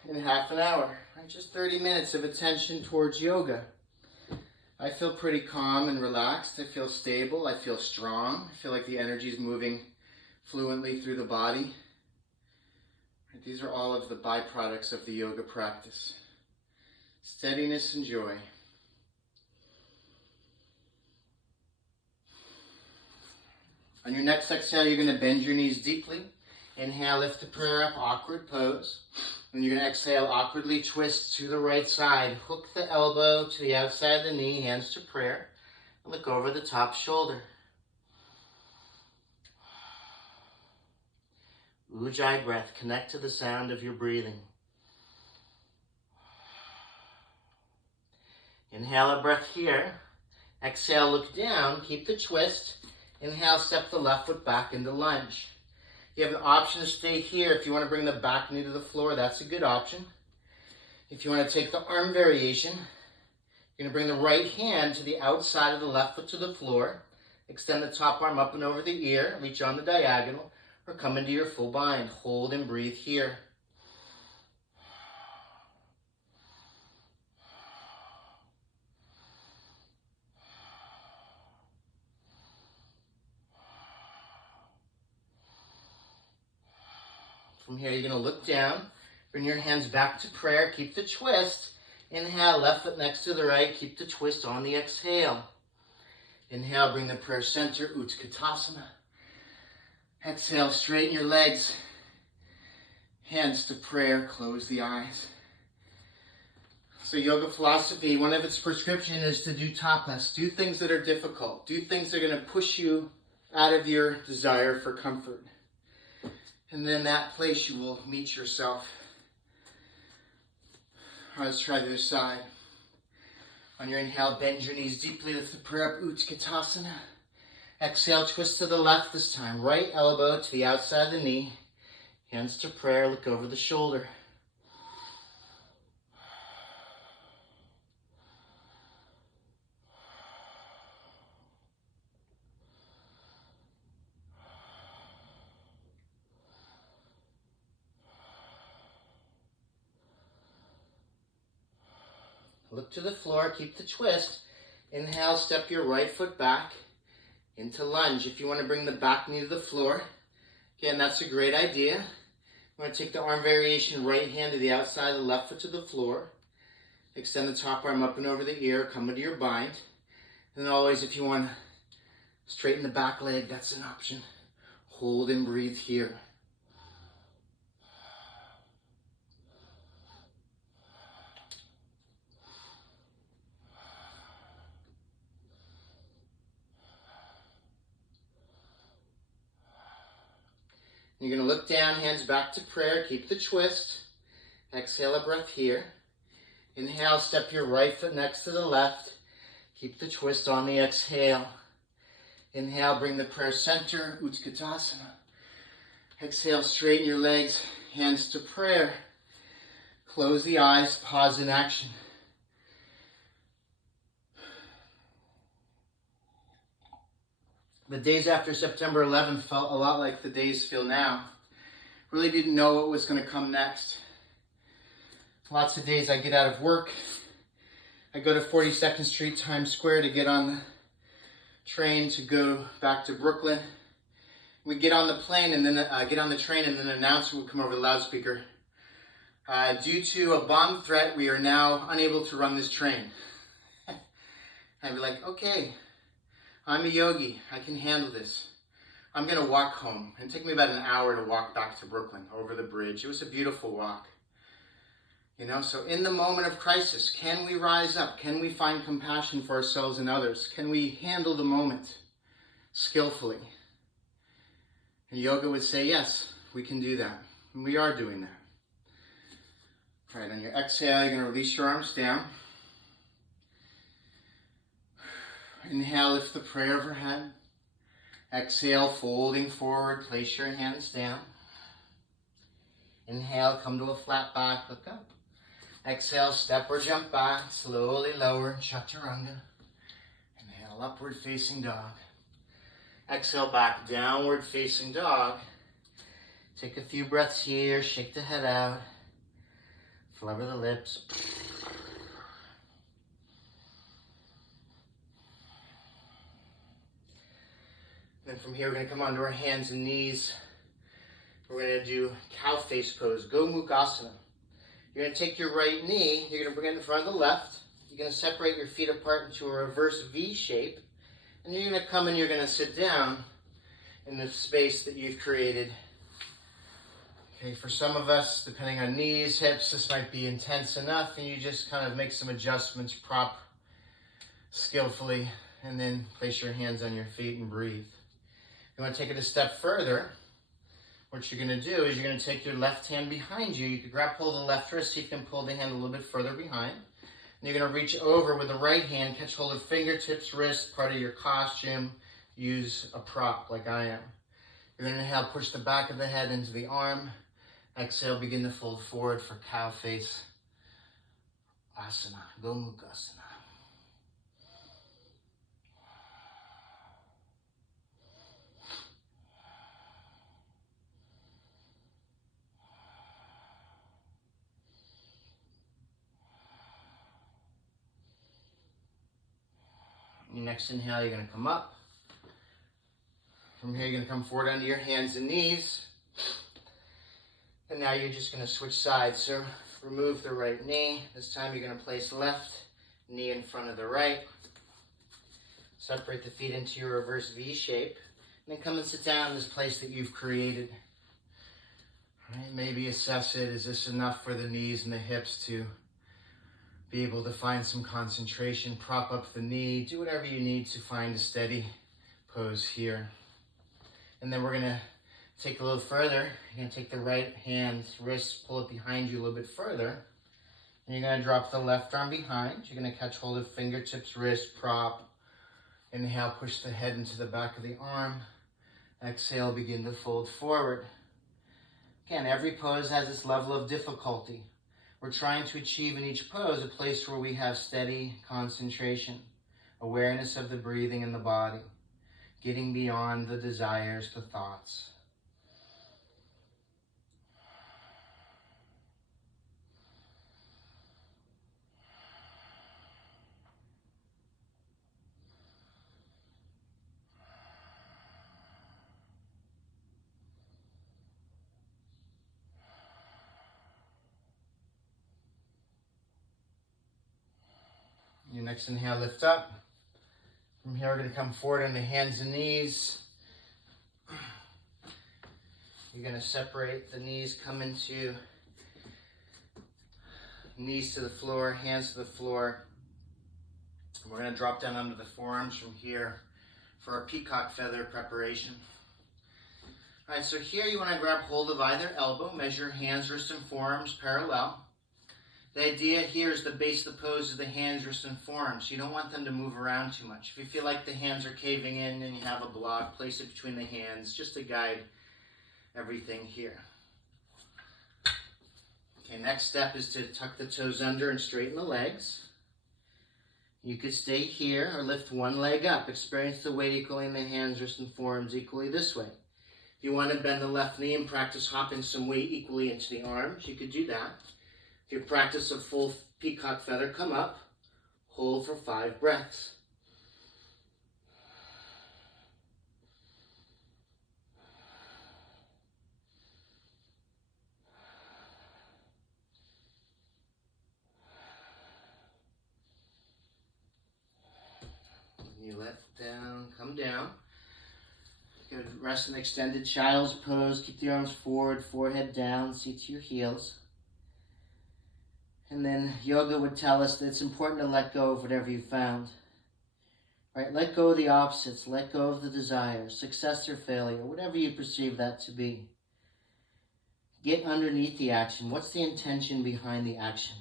in half an hour? Right? Just 30 minutes of attention towards yoga. I feel pretty calm and relaxed. I feel stable. I feel strong. I feel like the energy is moving fluently through the body. These are all of the byproducts of the yoga practice. Steadiness and joy. On your next exhale, you're going to bend your knees deeply. Inhale, lift the prayer up, awkward pose. And you're going to exhale, awkwardly twist to the right side. Hook the elbow to the outside of the knee, hands to prayer. And look over the top shoulder. Ujjayi breath. Connect to the sound of your breathing. Inhale a breath here. Exhale, look down. Keep the twist. Inhale, step the left foot back into lunge. You have an option to stay here. If you want to bring the back knee to the floor, that's a good option. If you want to take the arm variation, you're going to bring the right hand to the outside of the left foot to the floor. Extend the top arm up and over the ear. Reach on the diagonal or come into your full bind. Hold and breathe here. From here, you're going to look down, bring your hands back to prayer, keep the twist. Inhale, left foot next to the right, keep the twist on the exhale. Inhale, bring the prayer center, Utkatasana. Exhale, straighten your legs. Hands to prayer, close the eyes. So yoga philosophy, one of its prescription is to do tapas, do things that are difficult, do things that are going to push you out of your desire for comfort. And then that place you will meet yourself. All right, let's try the other side. On your inhale, bend your knees deeply, lift the prayer up, Utkatasana. Exhale, twist to the left this time. Right elbow to the outside of the knee. Hands to prayer, look over the shoulder. Look to the floor, keep the twist. Inhale, step your right foot back into lunge. If you want to bring the back knee to the floor, again, that's a great idea. You want to take the arm variation, right hand to the outside of the left foot to the floor. Extend the top arm up and over the ear, come into your bind. And then always, if you want to straighten the back leg, that's an option. Hold and breathe here. You're going to look down, hands back to prayer. Keep the twist. Exhale a breath here. Inhale, step your right foot next to the left. Keep the twist on the exhale. Inhale, bring the prayer center, Utkatasana. Exhale, straighten your legs, hands to prayer. Close the eyes, pause in action. The days after September 11th felt a lot like the days feel now. Really didn't know what was going to come next. Lots of days I get out of work. I go to 42nd Street, Times Square to get on the train to go back to Brooklyn. We get on the plane and then get on the train, and then an announcer would come over the loudspeaker. Due to a bomb threat, we are now unable to run this train. I'd be like, okay, I'm a yogi. I can handle this. I'm going to walk home. And it took me about an hour to walk back to Brooklyn over the bridge. It was a beautiful walk. You know, so in the moment of crisis, can we rise up? Can we find compassion for ourselves and others? Can we handle the moment skillfully? And yoga would say, yes, we can do that. And we are doing that. All right, on your exhale, you're going to release your arms down. Inhale, lift the prayer overhead. Exhale, folding forward, place your hands down. Inhale, come to a flat back, look up. Exhale, step or jump back, slowly lower, chaturanga. Inhale, upward facing dog. Exhale, back, downward facing dog. Take a few breaths here, shake the head out. Flubber the lips. Then from here, we're going to come onto our hands and knees. We're going to do cow face pose, Jivamukti. You're going to take your right knee, you're going to bring it in front of the left. You're going to separate your feet apart into a reverse V shape. And you're going to come and you're going to sit down in the space that you've created. Okay, for some of us, depending on knees, hips, this might be intense enough, and you just kind of make some adjustments, prop skillfully, and then place your hands on your feet and breathe. You want to take it a step further. What you're going to do is you're going to take your left hand behind you. You can grab hold of the left wrist, see if you can pull the hand a little bit further behind. And you're going to reach over with the right hand, catch hold of fingertips, wrist, part of your costume. Use a prop like I am. You're going to inhale, push the back of the head into the arm. Exhale, begin to fold forward for cow face asana, Jivamukti. Your next inhale, you're going to come up. From here, you're going to come forward onto your hands and knees. And now you're just going to switch sides. So remove the right knee. This time you're going to place left knee in front of the right. Separate the feet into your reverse V shape. And then come and sit down in this place that you've created. All right, maybe assess it. Is this enough for the knees and the hips to be able to find some concentration? Prop up the knee. Do whatever you need to find a steady pose here. And then we're going to take a little further. You're going to take the right hand, wrist, pull it behind you a little bit further. And you're going to drop the left arm behind. You're going to catch hold of fingertips, wrist, prop. Inhale, push the head into the back of the arm. Exhale, begin to fold forward. Again, every pose has its level of difficulty. We're trying to achieve in each pose a place where we have steady concentration, awareness of the breathing in the body, getting beyond the desires, the thoughts. Your next inhale, lift up. From here, we're going to come forward on the hands and knees. You're going to separate the knees, come into knees to the floor, hands to the floor. We're going to drop down under the forearms from here for our peacock feather preparation. All right, so here you want to grab hold of either elbow, measure hands, wrists, and forearms parallel. The idea here is the base of the pose is the hands, wrists, and forearms. You don't want them to move around too much. If you feel like the hands are caving in and you have a block, place it between the hands just to guide everything here. Okay, next step is to tuck the toes under and straighten the legs. You could stay here or lift one leg up. Experience the weight equally in the hands, wrists, and forearms equally this way. If you want to bend the left knee and practice hopping some weight equally into the arms, you could do that. If you practice a full peacock feather, come up, hold for 5 breaths. You let down, come down. Good. Rest in extended child's pose. Keep the arms forward, forehead down, seat to your heels. And then yoga would tell us that it's important to let go of whatever you found. Right? Let go of the opposites. Let go of the desire, success or failure, whatever you perceive that to be. Get underneath the action. What's the intention behind the action?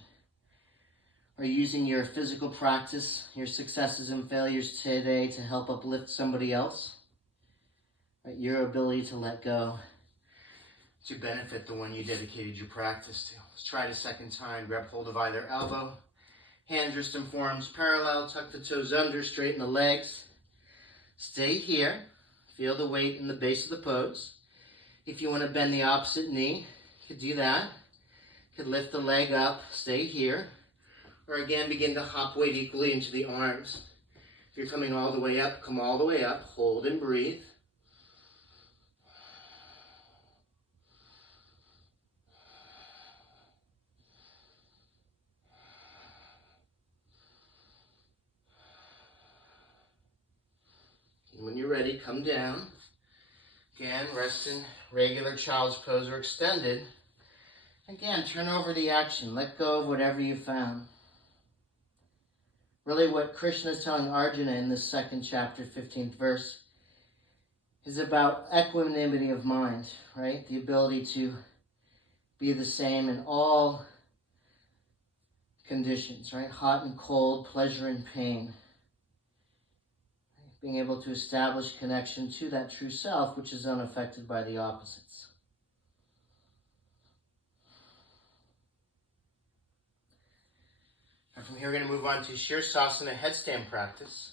Are you using your physical practice, your successes and failures today to help uplift somebody else? Right? Your ability to let go to benefit the one you dedicated your practice to. Let's try it a second time. Grab hold of either elbow. Hands, wrists, and forearms parallel. Tuck the toes under. Straighten the legs. Stay here. Feel the weight in the base of the pose. If you want to bend the opposite knee, you could do that. You could lift the leg up. Stay here. Or again, begin to hop weight equally into the arms. If you're coming all the way up, come all the way up. Hold and breathe. When you're ready, come down. Again, rest in regular child's pose or extended. Again, turn over the action. Let go of whatever you found. Really what Krishna is telling Arjuna in this second chapter, 15th verse, is about equanimity of mind, right? The ability to be the same in all conditions, right? Hot and cold, pleasure and pain. Being able to establish connection to that true self, which is unaffected by the opposites. And from here, we're going to move on to Shirsasana headstand practice.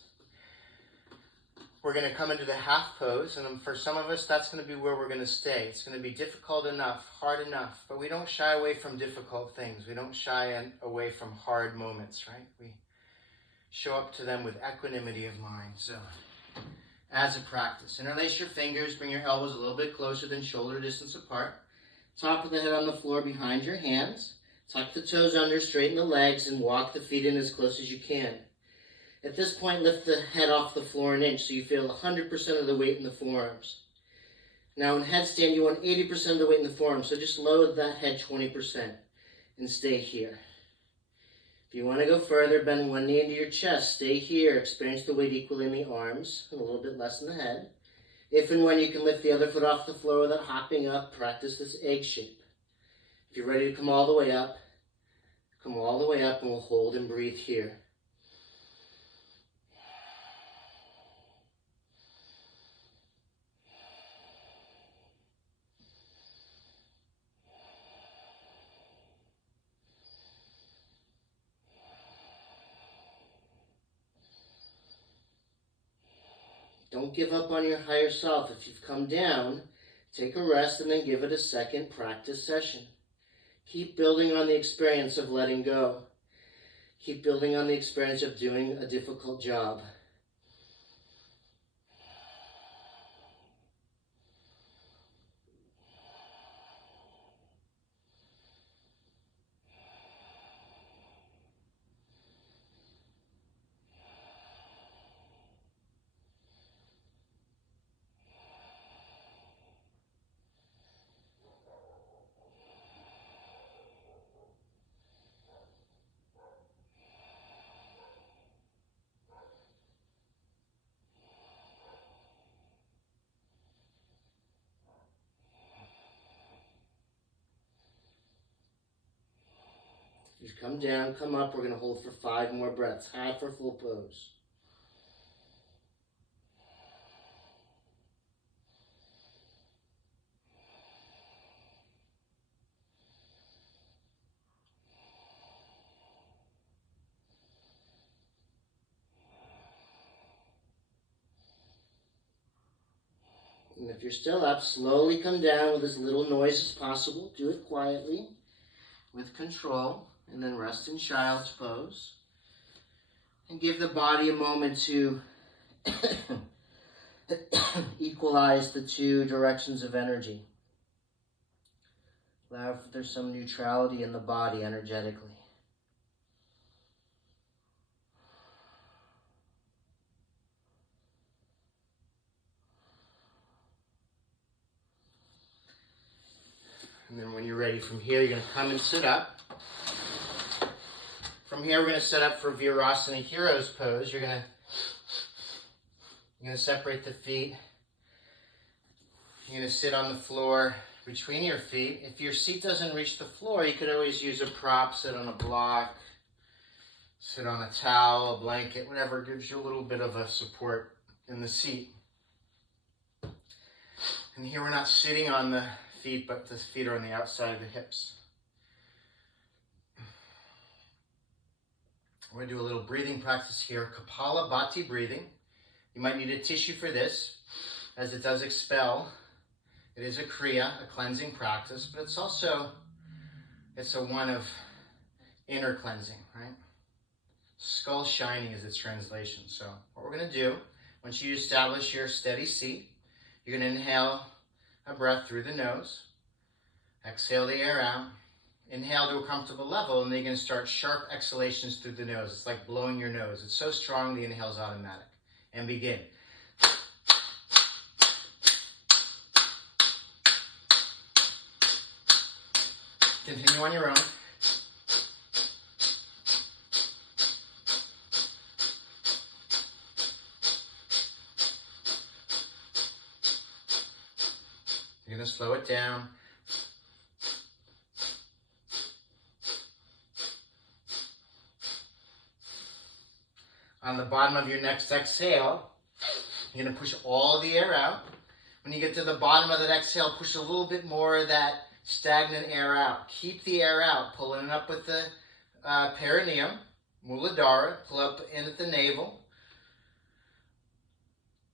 We're going to come into the half pose, and for some of us, that's going to be where we're going to stay. It's going to be difficult enough, hard enough, but we don't shy away from difficult things. We don't shy away from hard moments, right? We show up to them with equanimity of mind. So, as a practice, interlace your fingers, bring your elbows a little bit closer than shoulder distance apart. Top of the head on the floor behind your hands. Tuck the toes under, straighten the legs, and walk the feet in as close as you can. At this point, lift the head off the floor an inch so you feel 100% of the weight in the forearms. Now in headstand, you want 80% of the weight in the forearms, so just load that head 20% and stay here. If you want to go further, bend one knee into your chest. Stay here. Experience the weight equally in the arms and a little bit less in the head. If and when you can lift the other foot off the floor without hopping up, practice this egg shape. If you're ready to come all the way up, come all the way up and we'll hold and breathe here. Don't give up on your higher self. If you've come down, take a rest and then give it a second practice session. Keep building on the experience of letting go. Keep building on the experience of doing a difficult job. Just come down, come up. We're going to hold for 5 more breaths. Half for full pose. And if you're still up, slowly come down with as little noise as possible. Do it quietly, with control, and then rest in child's pose. And give the body a moment to equalize the 2 directions of energy. Allow for there's some neutrality in the body energetically. And then when you're ready from here, you're going to come and sit up. From here, we're going to set up for Virasana Hero's pose. You're going to separate the feet. You're going to sit on the floor between your feet. If your seat doesn't reach the floor, you could always use a prop, sit on a block, sit on a towel, a blanket, whatever gives you a little bit of a support in the seat. And here we're not sitting on the feet, but the feet are on the outside of the hips. We're going to do a little breathing practice here. Kapalabhati breathing. You might need a tissue for this, as it does expel. It is a kriya, a cleansing practice, but it's a one of inner cleansing, right? Skull shining is its translation. So what we're going to do, once you establish your steady seat, you're going to inhale a breath through the nose. Exhale the air out. Inhale to a comfortable level, and then you're going to start sharp exhalations through the nose. It's like blowing your nose. It's so strong, the inhale is automatic. And begin. Continue on your own. You're going to slow it down. On the bottom of your next exhale, you're going to push all the air out. When you get to the bottom of that exhale, push a little bit more of that stagnant air out. Keep the air out, pulling it up with the perineum, Muladhara, pull up in at the navel.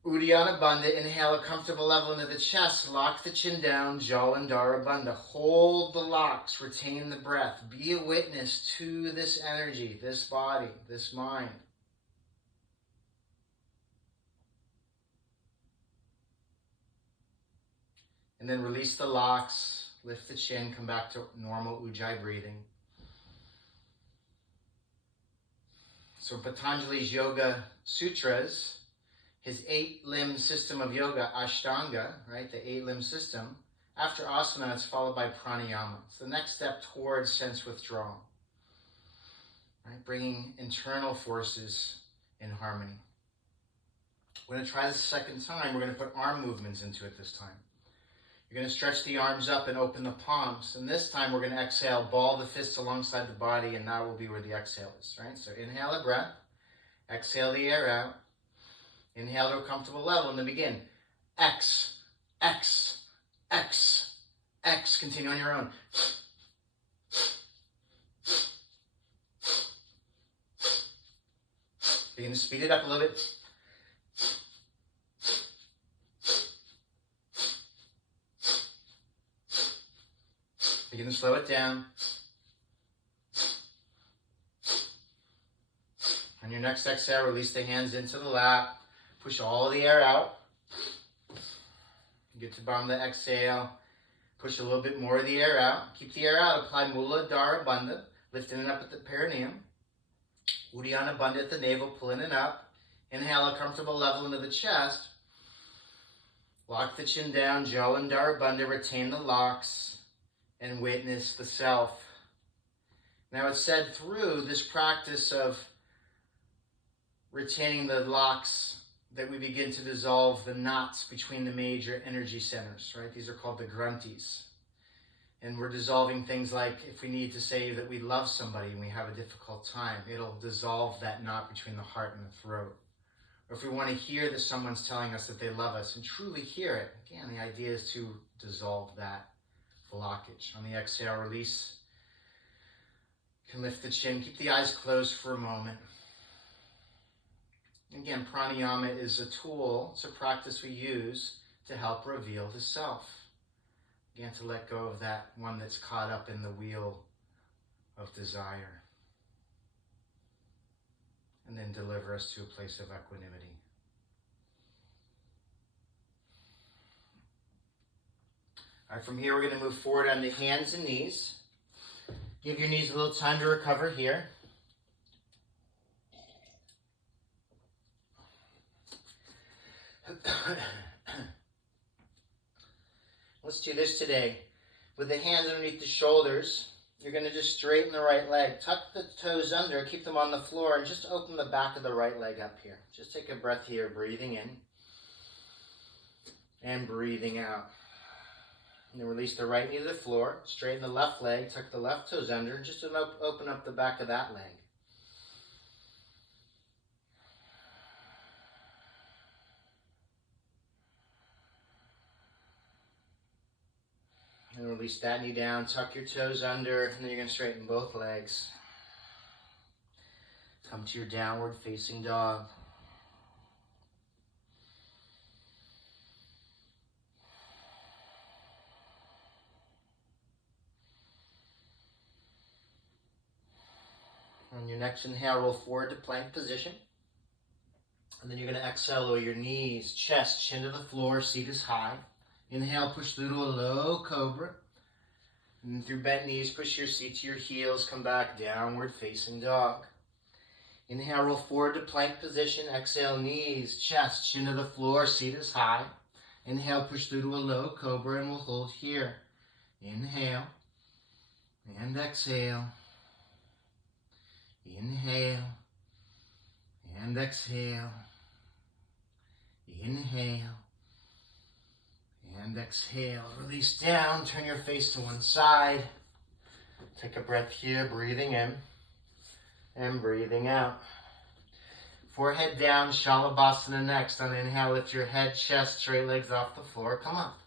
Uddiyana Bandha, inhale a comfortable level into the chest, lock the chin down, Jalandhara Bandha. Hold the locks, retain the breath. Be a witness to this energy, this body, this mind. And then release the locks, lift the chin, come back to normal Ujjayi breathing. So Patanjali's Yoga Sutras, his 8-limb system of yoga, Ashtanga, right, the 8-limb system, after asana, it's followed by pranayama. It's the next step towards sense withdrawal, right, bringing internal forces in harmony. We're going to try this a second time. We're going to put arm movements into it this time. You're going to stretch the arms up and open the palms. And this time we're going to exhale, ball the fists alongside the body, and that will be where the exhale is, right? So inhale a breath, exhale the air out, inhale to a comfortable level, and then begin. X, X, X, X. Continue on your own. Begin to speed it up a little bit. Begin to slow it down. On your next exhale, release the hands into the lap. Push all the air out. Get to the bottom of the exhale. Push a little bit more of the air out. Keep the air out. Apply Muladhara Bandha. Lifting it up at the perineum. Uddiyana Bandha at the navel. Pulling it up. Inhale a comfortable level into the chest. Lock the chin down. Jalandhara Bandha. Retain the locks. And witness the self. Now it's said through this practice of retaining the locks that we begin to dissolve the knots between the major energy centers, right? These are called the granthis. And we're dissolving things like if we need to say that we love somebody and we have a difficult time, it'll dissolve that knot between the heart and the throat. Or if we want to hear that someone's telling us that they love us and truly hear it, again, the idea is to dissolve that blockage. On the exhale, release. You can lift the chin, keep the eyes closed for a moment. Again, pranayama is a tool, it's a practice we use to help reveal the self. Again, to let go of that one that's caught up in the wheel of desire. And then deliver us to a place of equanimity. All right, from here we're going to move forward on the hands and knees. Give your knees a little time to recover here. Let's do this today. With the hands underneath the shoulders, you're going to just straighten the right leg. Tuck the toes under, keep them on the floor, and just open the back of the right leg up here. Just take a breath here, breathing in and breathing out. And then release the right knee to the floor, straighten the left leg, tuck the left toes under, and just open up the back of that leg. And release that knee down, tuck your toes under, and then you're going to straighten both legs. Come to your downward facing dog. On your next inhale, roll forward to plank position. And then you're going to exhale, lower your knees, chest, chin to the floor, seat is high. Inhale, push through to a low cobra. And through bent knees, push your seat to your heels, come back, downward facing dog. Inhale, roll forward to plank position. Exhale, knees, chest, chin to the floor, seat is high. Inhale, push through to a low cobra, and we'll hold here. Inhale, and exhale. Inhale, and exhale. Inhale. And exhale, release down, turn your face to one side. Take a breath here, breathing in and breathing out. Forehead down, Shalabhasana next. On inhale, lift your head, chest, straight legs off the floor. Come up.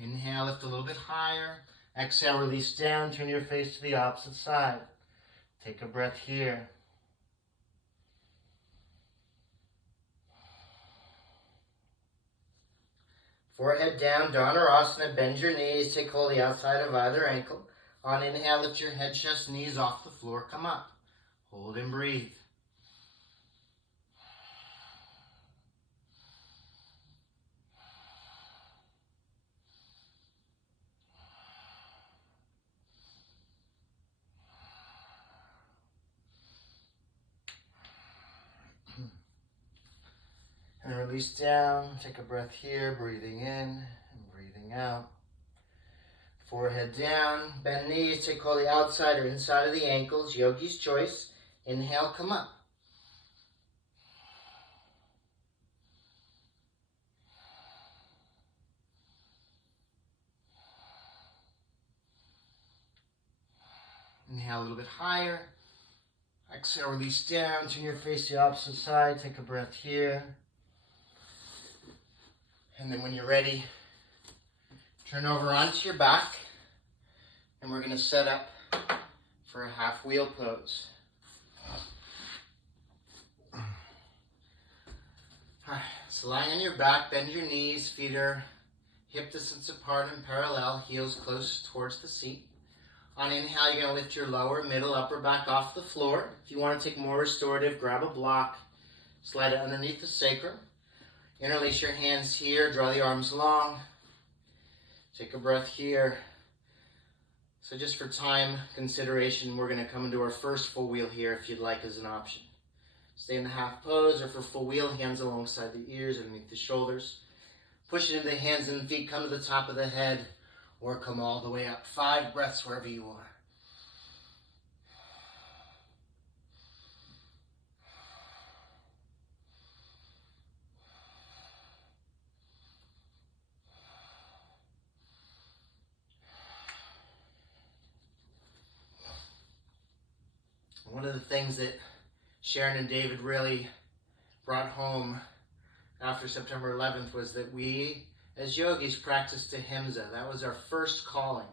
Inhale, lift a little bit higher. Exhale, release down, turn your face to the opposite side. Take a breath here. Forehead down, Dhanurasana, bend your knees, take hold of the outside of either ankle. On inhale, lift your head, chest, knees off the floor, come up. Hold and breathe. And release down, take a breath here, breathing in and breathing out. Forehead down, bend knees, take hold of the outside or inside of the ankles, yogi's choice. Inhale, come up. Inhale a little bit higher. Exhale, release down, turn your face to the opposite side, take a breath here. And then when you're ready, turn over onto your back, and we're going to set up for a half wheel pose. So lying on your back, bend your knees, feet are hip distance apart and parallel, heels close towards the seat. On inhale, you're going to lift your lower, middle, upper back off the floor. If you want to take more restorative, grab a block, slide it underneath the sacrum. Interlace your hands here, draw the arms long. Take a breath here. So just for time consideration, we're going to come into our first full wheel here if you'd like as an option. Stay in the half pose, or for full wheel, hands alongside the ears, underneath the shoulders. Push it into the hands and feet, come to the top of the head, or come all the way up. 5 breaths wherever you are. One of the things that Sharon and David really brought home after September 11th was that we, as yogis, practiced ahimsa. That was our first calling,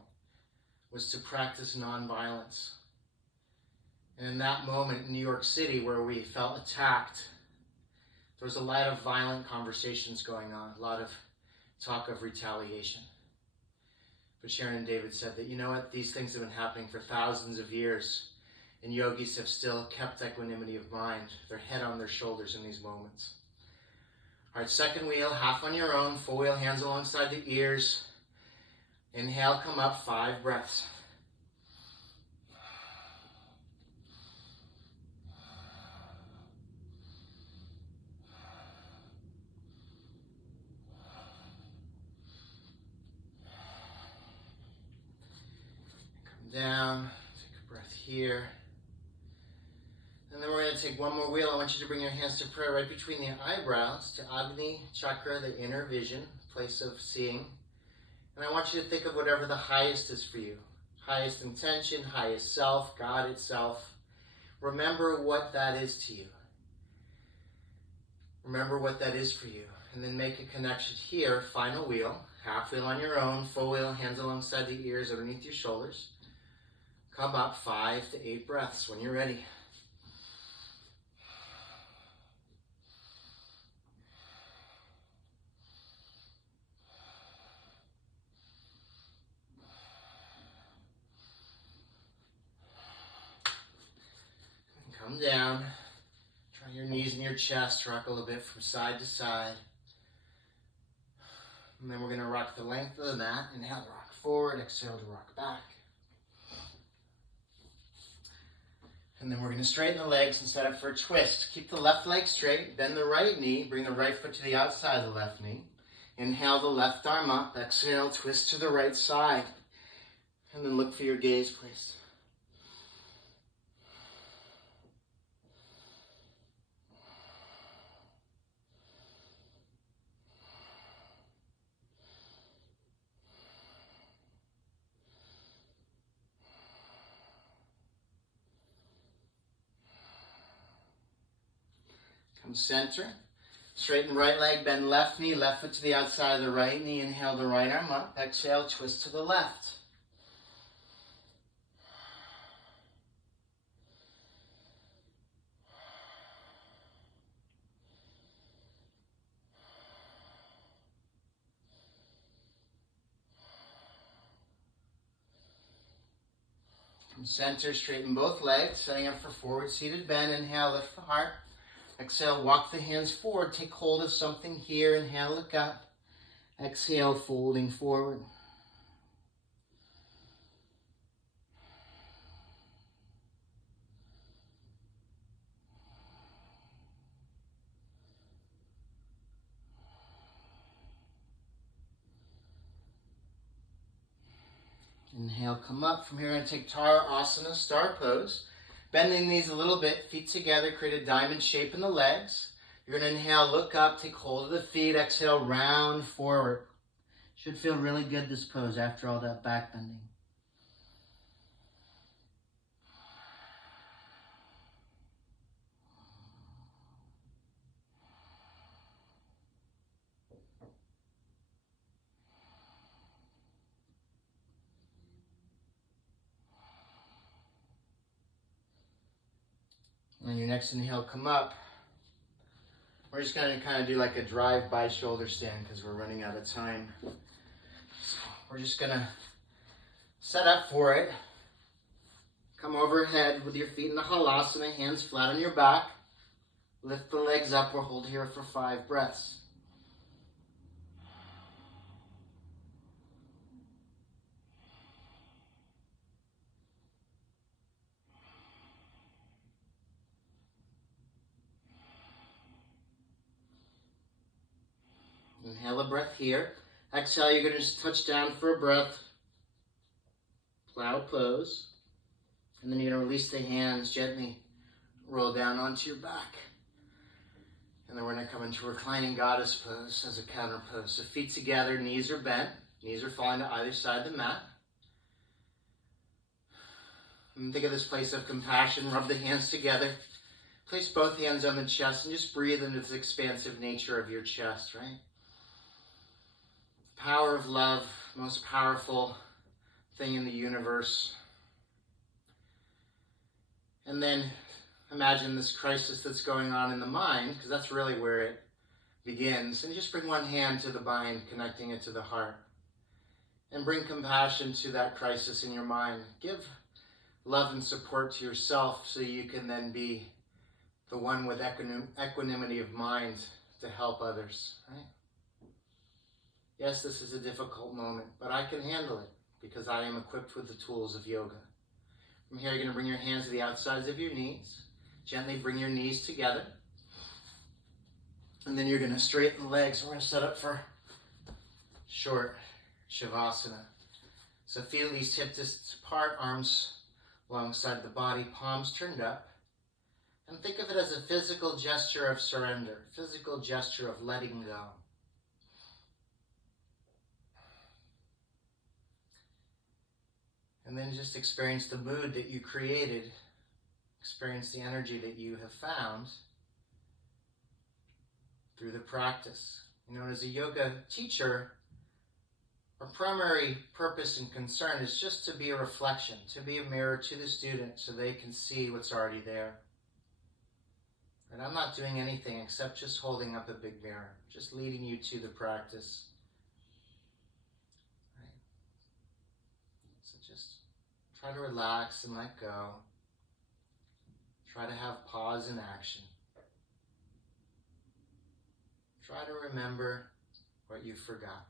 was to practice nonviolence. And in that moment in New York City where we felt attacked, there was a lot of violent conversations going on, a lot of talk of retaliation. But Sharon and David said that, you know what, these things have been happening for thousands of years, and yogis have still kept equanimity of mind, their head on their shoulders in these moments. All right, second wheel, half on your own, full wheel, hands alongside the ears. Inhale, come up, 5 breaths. Come down, take a breath here. And then we're going to take one more wheel. I want you to bring your hands to prayer right between the eyebrows, to Agni Chakra, the inner vision, place of seeing. And I want you to think of whatever the highest is for you. Highest intention, highest self, God itself. Remember what that is to you. Remember what that is for you. And then make a connection here, final wheel. Half wheel on your own, full wheel, hands alongside the ears, underneath your shoulders. Come up, 5 to 8 breaths when you're ready. Come down, try your knees and your chest, rock a little bit from side to side. And then we're going to rock the length of the mat. Inhale to rock forward, exhale to rock back. And then we're going to straighten the legs and set up for a twist. Keep the left leg straight, bend the right knee, bring the right foot to the outside of the left knee. Inhale the left arm up, exhale, twist to the right side. And then look for your gaze, please. Come center. Straighten right leg, bend left knee, left foot to the outside of the right knee. Inhale the right arm up. Exhale, twist to the left. From center, straighten both legs, setting up for forward seated bend. Inhale, lift the heart. Exhale, walk the hands forward. Take hold of something here. Inhale, look up. Exhale, folding forward. Inhale, come up. From here, we're going to take Tara Asana, star pose. Bending knees a little bit, feet together, create a diamond shape in the legs. You're going to inhale, look up, take hold of the feet. Exhale, round forward. Should feel really good, this pose, after all that back bending. On your next inhale, come up. We're just going to kind of do like a drive-by shoulder stand because we're running out of time. So we're just going to set up for it. Come overhead with your feet in the halasana, hands flat on your back. Lift the legs up. We'll hold here for 5 breaths. Inhale a breath here. Exhale, you're going to just touch down for a breath. Plow pose. And then you're going to release the hands, gently roll down onto your back. And then we're going to come into reclining goddess pose as a counter pose. So feet together, knees are bent. Knees are falling to either side of the mat. And think of this place of compassion. Rub the hands together. Place both hands on the chest and just breathe into this expansive nature of your chest, right? The power of love, most powerful thing in the universe. And then imagine this crisis that's going on in the mind, because that's really where it begins. And just bring one hand to the mind, connecting it to the heart. And bring compassion to that crisis in your mind. Give love and support to yourself so you can then be the one with equanimity of mind to help others, right? Yes, this is a difficult moment, but I can handle it because I am equipped with the tools of yoga. From here, you're going to bring your hands to the outsides of your knees. Gently bring your knees together. And then you're going to straighten the legs. We're going to set up for short Shavasana. So feet at least hip distance apart, arms alongside the body, palms turned up. And think of it as a physical gesture of surrender, physical gesture of letting go. And then just experience the mood that you created, experience the energy that you have found through the practice. You know, as a yoga teacher, our primary purpose and concern is just to be a reflection, to be a mirror to the student so they can see what's already there. And I'm not doing anything except just holding up a big mirror, just leading you to the practice. Right. So just try to relax and let go. Try to have pause in action. Try to remember what you've forgotten.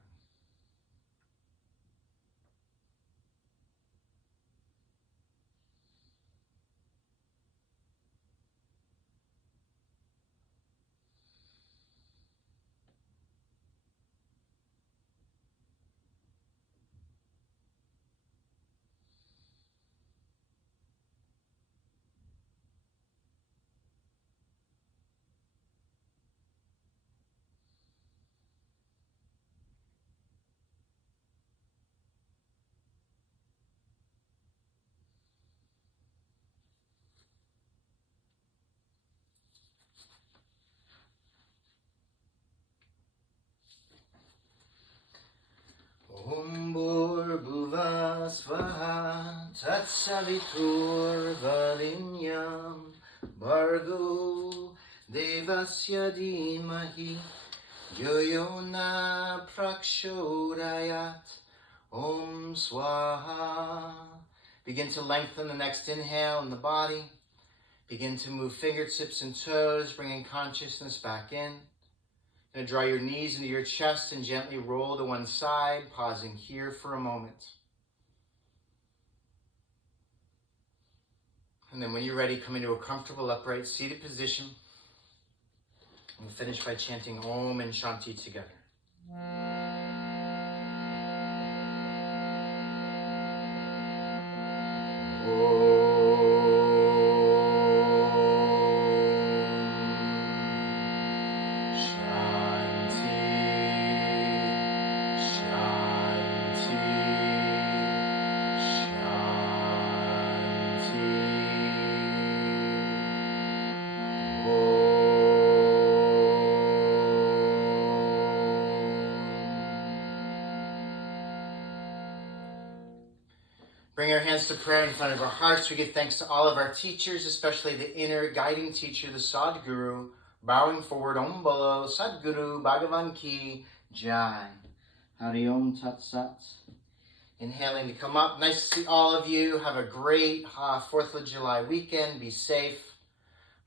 Om Bhurbhuva Svaha Tatsavitur Varenyam Bhargo Devasya Dhimahi Yo Na Prachodayat Om Swaha. Begin to lengthen the next inhale in the body. Begin to move fingertips and toes, bringing consciousness back in. Going to draw your knees into your chest and gently roll to one side, pausing here for a moment. And then when you're ready, come into a comfortable upright seated position. And we'll finish by chanting Om and Shanti together. Bring our hands to prayer in front of our hearts. We give thanks to all of our teachers, especially the inner guiding teacher, the Sadguru. Bowing forward, Om Bolo, Sadguru, Bhagavan Ki, Jai. Hari Om Tat Sat. Inhaling to come up. Nice to see all of you. Have a great 4th of July weekend. Be safe.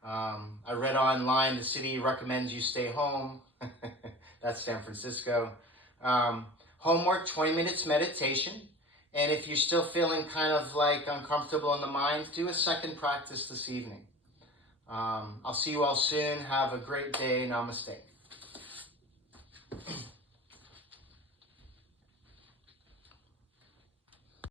I read online the city recommends you stay home. That's San Francisco. Homework, 20 minutes meditation. And if you're still feeling kind of like uncomfortable in the mind, do a second practice this evening. I'll see you all soon. Have a great day. Namaste.